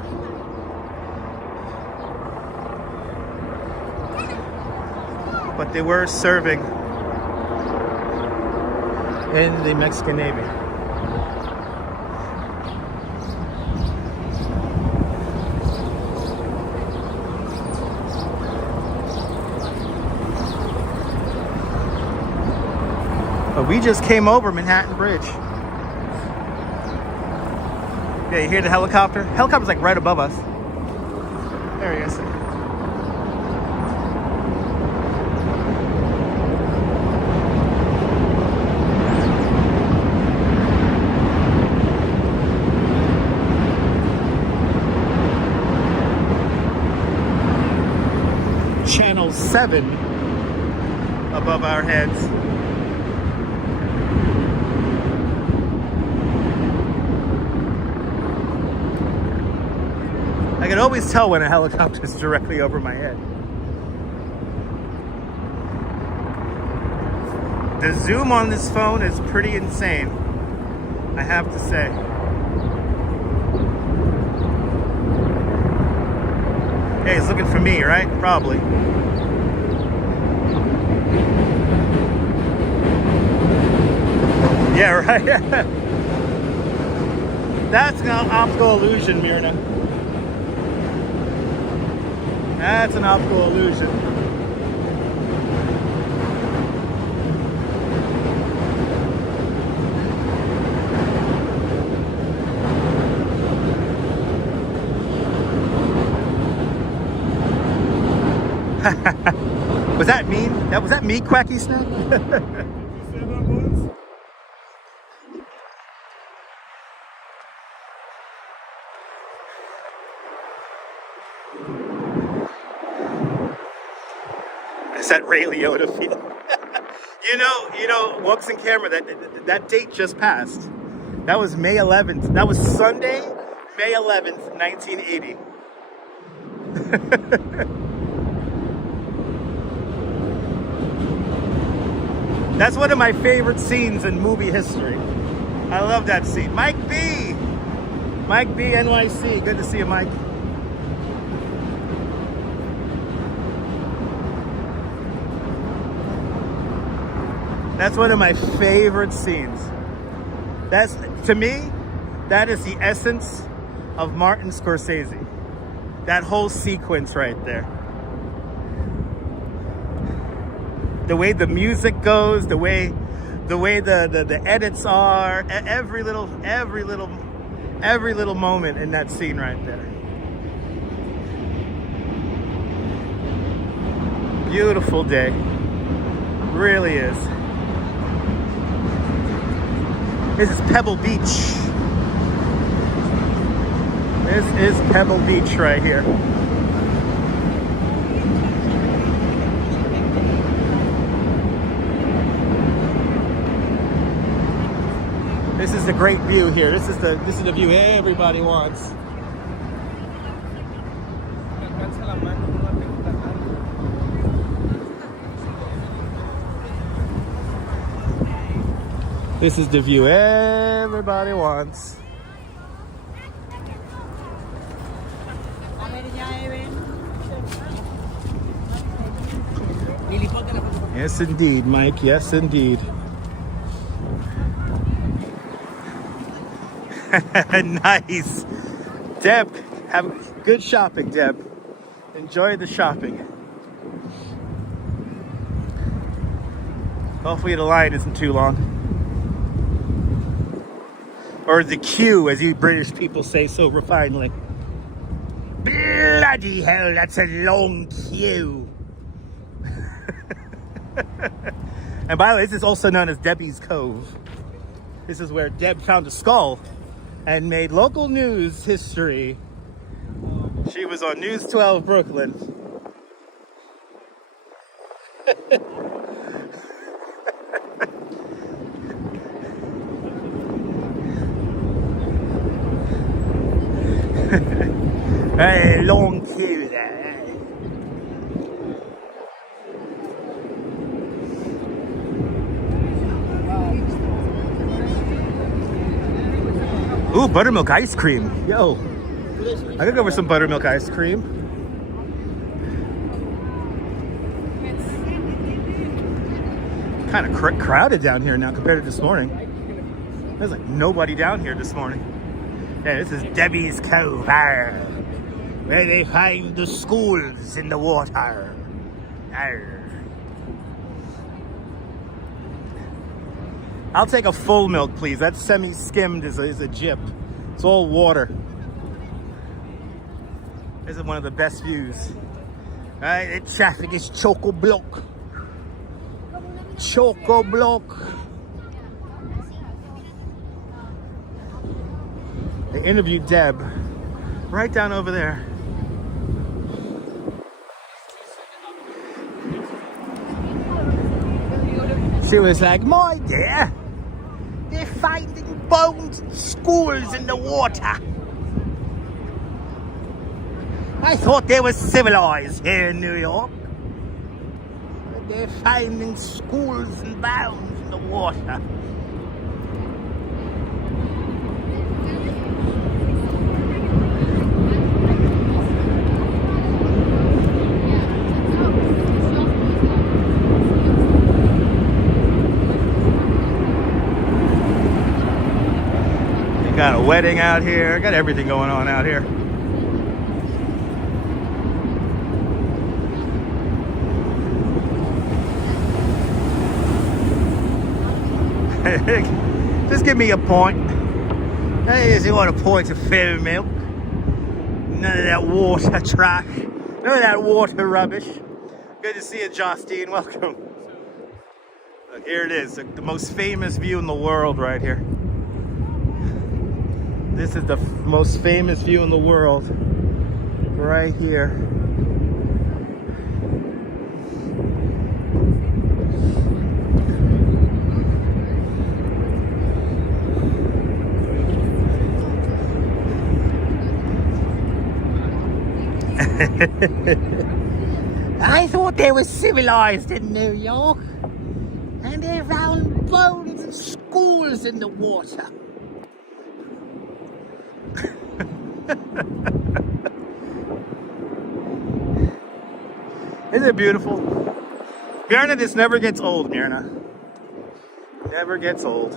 But they were serving in the Mexican Navy. But we just came over Manhattan Bridge. Yeah, you hear the helicopter? Helicopter's like right above us. There he is. Channel 7 above our heads. I can always tell when a helicopter is directly over my head. The zoom on this phone is pretty insane, I have to say. Hey, he's looking for me, right? Probably. Yeah, right. That's an optical illusion, Myrna. That's an optical illusion. Was that me? Was that me, Quacky Snack? That Ray Liotta feel. you know, Walks in Camera, that date just passed. That was May 11th. That was Sunday, May 11th, 1980. That's one of my favorite scenes in movie history. I love that scene. Mike B, NYC. Good to see you, Mike. That's one of my favorite scenes. That's, to me, that is the essence of Martin Scorsese. That whole sequence right there. The way the music goes, the way the edits are, every little moment in that scene right there. Beautiful day. Really is. This is Pebble Beach. This is Pebble Beach right here. This is the great view here. This is the view everybody wants. This is the view everybody wants. Yes, indeed, Mike. Yes, indeed. Nice. Deb, have good shopping, Deb. Enjoy the shopping. Hopefully the line isn't too long. Or the queue, as you British people say so refinedly. Bloody hell, that's a long queue. And by the way, this is also known as Debbie's Cove. This is where Deb found a skull and made local news history. She was on News 12 Brooklyn. Hey, long queue there. Ooh, buttermilk ice cream. Yo, I could go for some buttermilk ice cream. Kind of crowded down here now compared to this morning. There's like nobody down here this morning. Yeah, this is Debbie's Cove, where they find the schools in the water. I'll take a full milk, please. That semi-skimmed is a jip. It's all water. This is one of the best views. The traffic is choco-block. Choco-block. They interviewed Deb right down over there. She was like, my dear, they're finding bones and schools in the water. I thought they were civilized here in New York. But they're finding schools and bones in the water. Got a wedding out here. Got everything going on out here. Just give me a point. Hey, just want a point of fairy milk. None of that water trash. None of that water rubbish. Good to see you, Justine. Welcome. Look, here it is. The most famous view in the world right here. This is the most famous view in the world, right here. I thought they were civilized in New York, and they found bones of schools in the water. Isn't it beautiful? Myrna, this never gets old, Myrna. Never gets old.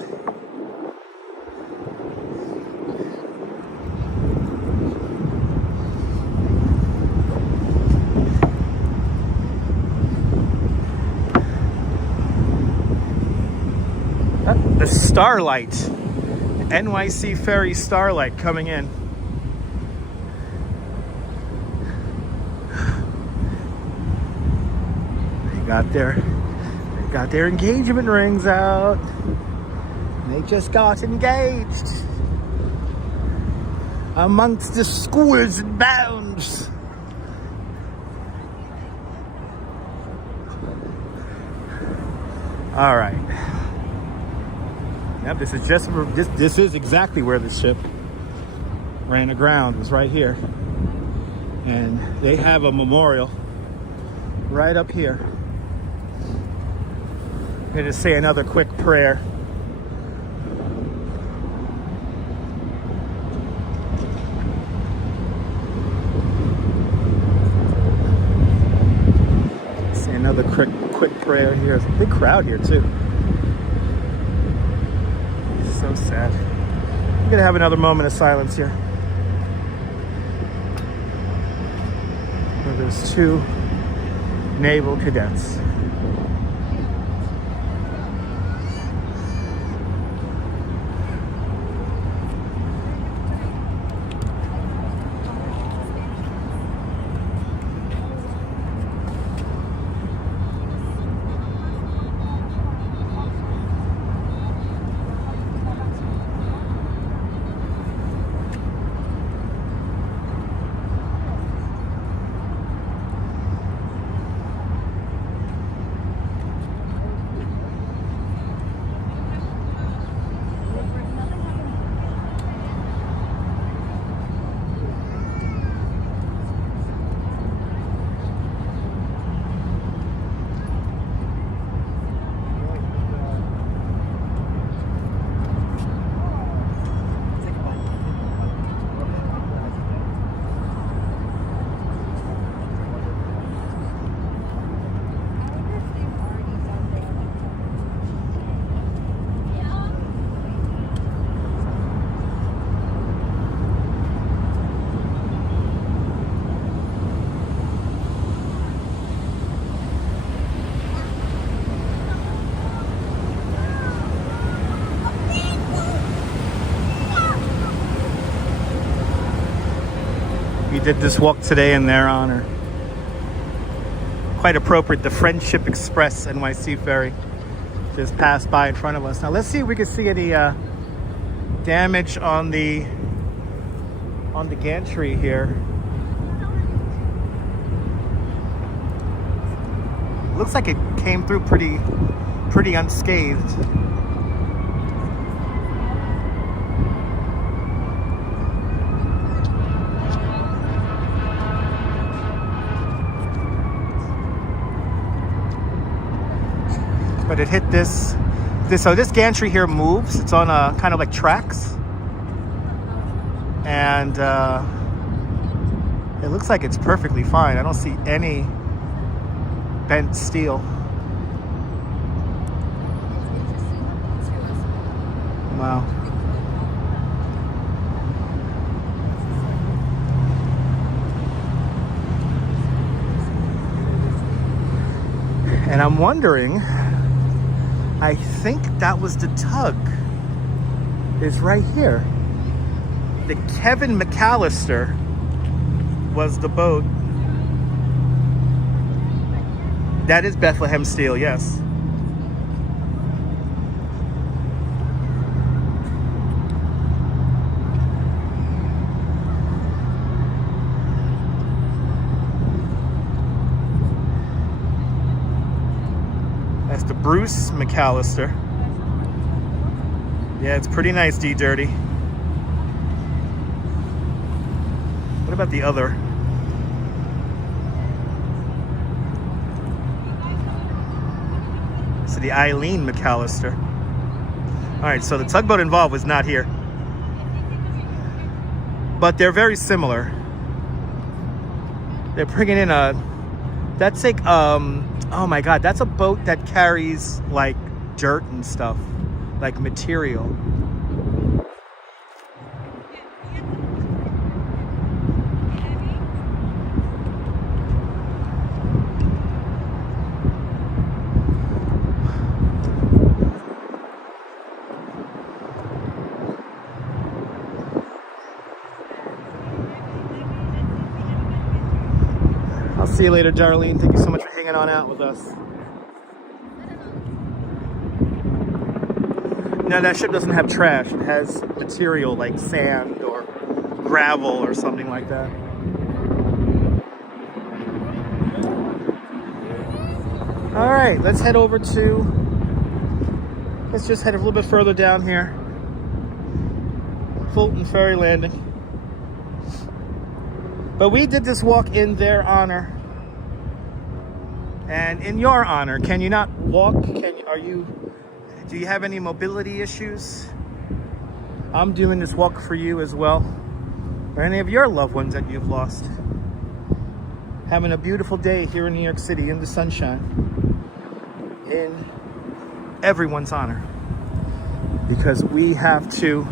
The Starlight. NYC Ferry Starlight coming in. They got their engagement rings out. They just got engaged amongst the schools and bounds. All right. Yep, this is just this is exactly where the ship ran aground. It was right here, and they have a memorial right up here. I'm going to say another quick prayer. Say another quick prayer here. There's a big crowd here too. So sad. We're gonna have another moment of silence here. Where there's two naval cadets. We did this walk today in their honor. Quite appropriate. The Friendship Express NYC ferry just passed by in front of us. Now let's see if we can see any damage on the gantry here. Looks like it came through pretty unscathed. But it hit this, so this gantry here moves. It's on a kind of like tracks. And it looks like it's perfectly fine. I don't see any bent steel. Wow. And I'm wondering, I think that was the tug. Is right here. The Kevin McAllister was the boat. That is Bethlehem Steel, yes. That's the Bruce McAllister. Yeah, it's pretty nice, D-Dirty. What about the other? So the Eileen McAllister. All right, so the tugboat involved was not here. But they're very similar. They're bringing in a, that's like, oh my God, that's a boat that carries like dirt and stuff, like material. I'll see you later, Darlene. Thank you so much for hanging on out with us. No, that ship doesn't have trash. It has material like sand or gravel or something like that. All right, let's head over to, let's just head a little bit further down here. Fulton Ferry Landing. But we did this walk in their honor. And in your honor, can you not walk? Do you have any mobility issues? I'm doing this walk for you as well. Or any of your loved ones that you've lost. Having a beautiful day here in New York City in the sunshine. In everyone's honor. Because we have to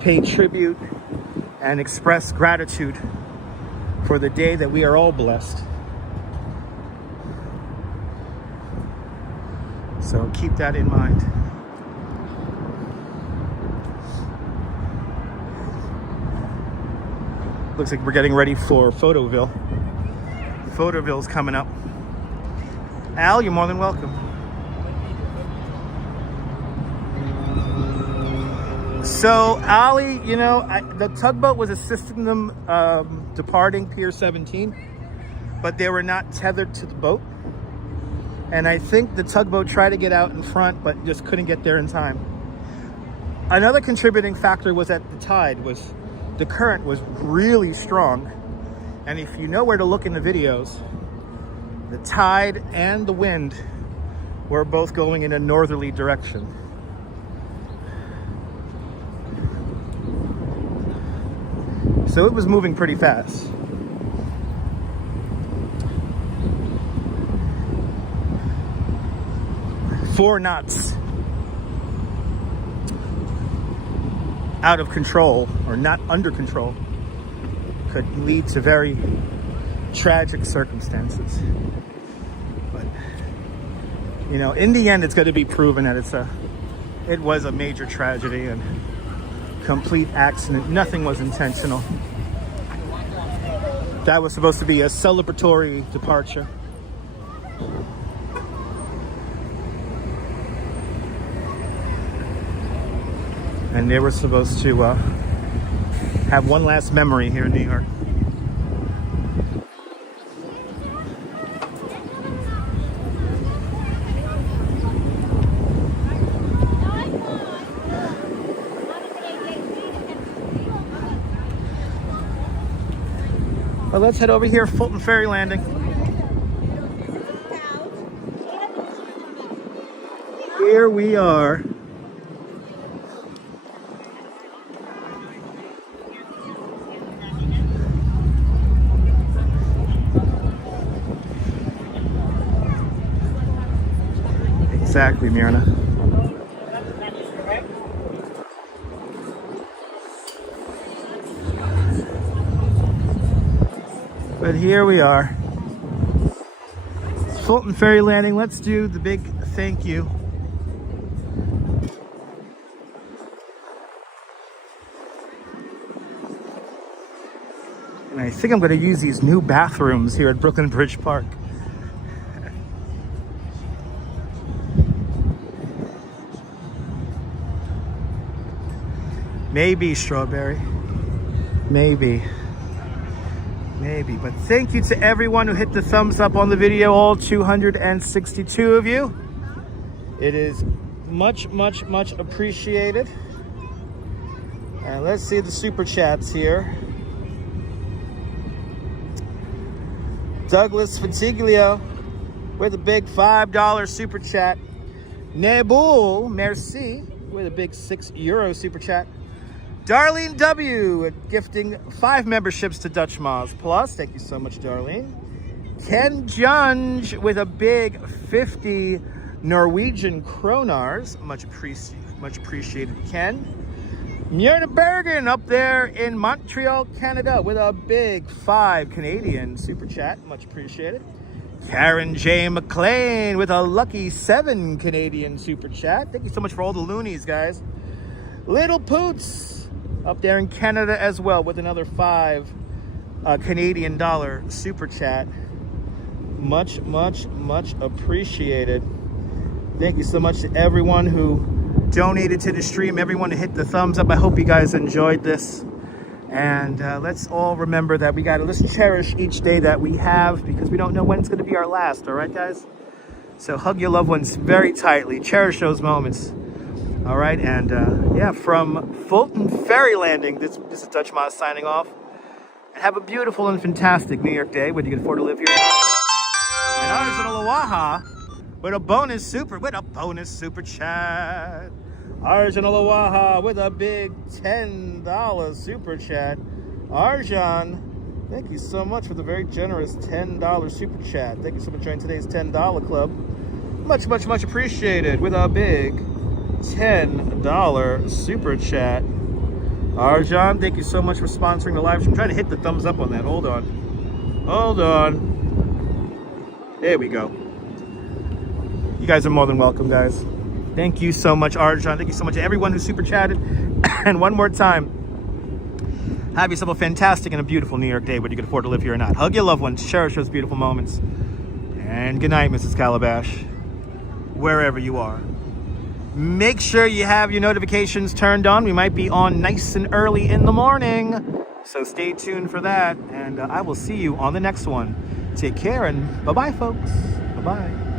pay tribute and express gratitude for the day that we are all blessed. So keep that in mind. Looks like we're getting ready for Photoville. Photoville's coming up. Al, you're more than welcome. So, Ali, you know, the tugboat was assisting them departing Pier 17, but they were not tethered to the boat. And I think the tugboat tried to get out in front, but just couldn't get there in time. Another contributing factor was that the current was really strong. And if you know where to look in the videos, the tide and the wind were both going in a northerly direction. So it was moving pretty fast. Four knots out of control or not under control could lead to very tragic circumstances. But you know, in the end, it's going to be proven that it was a major tragedy and complete accident. Nothing was intentional. That was supposed to be a celebratory departure. And they were supposed to have one last memory here in New York. Well, let's head over here, Fulton Ferry Landing. Here we are. Exactly, Mirna. But here we are. Fulton Ferry Landing. Let's do the big thank you. And I think I'm going to use these new bathrooms here at Brooklyn Bridge Park. Maybe strawberry. Maybe. But thank you to everyone who hit the thumbs up on the video, all 262 of you. It is much appreciated. And let's see the super chats here. Douglas Fatiglio with a big $5 super chat. Nebul Merci with a big €6 super chat. Darlene W. gifting 5 memberships to Dutch Moz Plus. Thank you so much, Darlene. Ken Junge with a big 50 Norwegian kronars. Much appreciated, Ken. Mjørne Bergen up there in Montreal, Canada with a big 5 Canadian super chat. Much appreciated. Karen J. McLean with a lucky 7 Canadian super chat. Thank you so much for all the loonies, guys. Little Poots up there in Canada as well with another 5 Canadian dollar super chat. Much appreciated. Thank you so much to everyone who donated to the stream, everyone who hit the thumbs up. I hope you guys enjoyed this. And let's all remember that let's cherish each day that we have, because we don't know when it's going to be our last. All right, guys? So hug your loved ones very tightly. Cherish those moments. All right, and yeah, from Fulton Ferry Landing, this is Dutch Moz signing off. And have a beautiful and fantastic New York day, whether you can afford to live here or not. And ours in Aloha with a bonus super chat. Arjan Aloha with a big $10 super chat. Arjan, thank you so much for the very generous $10 super chat. Thank you so much for joining today's $10 club. Much appreciated with a big $10 super chat. Arjan, thank you so much for sponsoring the live stream. I'm trying to hit the thumbs up on that. Hold on. Hold on. There we go. You guys are more than welcome, guys. Thank you so much, Arjan. Thank you so much to everyone who super chatted. And one more time, have yourself a fantastic and a beautiful New York day, whether you can afford to live here or not. Hug your loved ones, cherish those beautiful moments. And good night, Mrs. Calabash, wherever you are. Make sure you have your notifications turned on. We might be on nice and early in the morning. So stay tuned for that. And I will see you on the next one. Take care and bye-bye, folks. Bye-bye.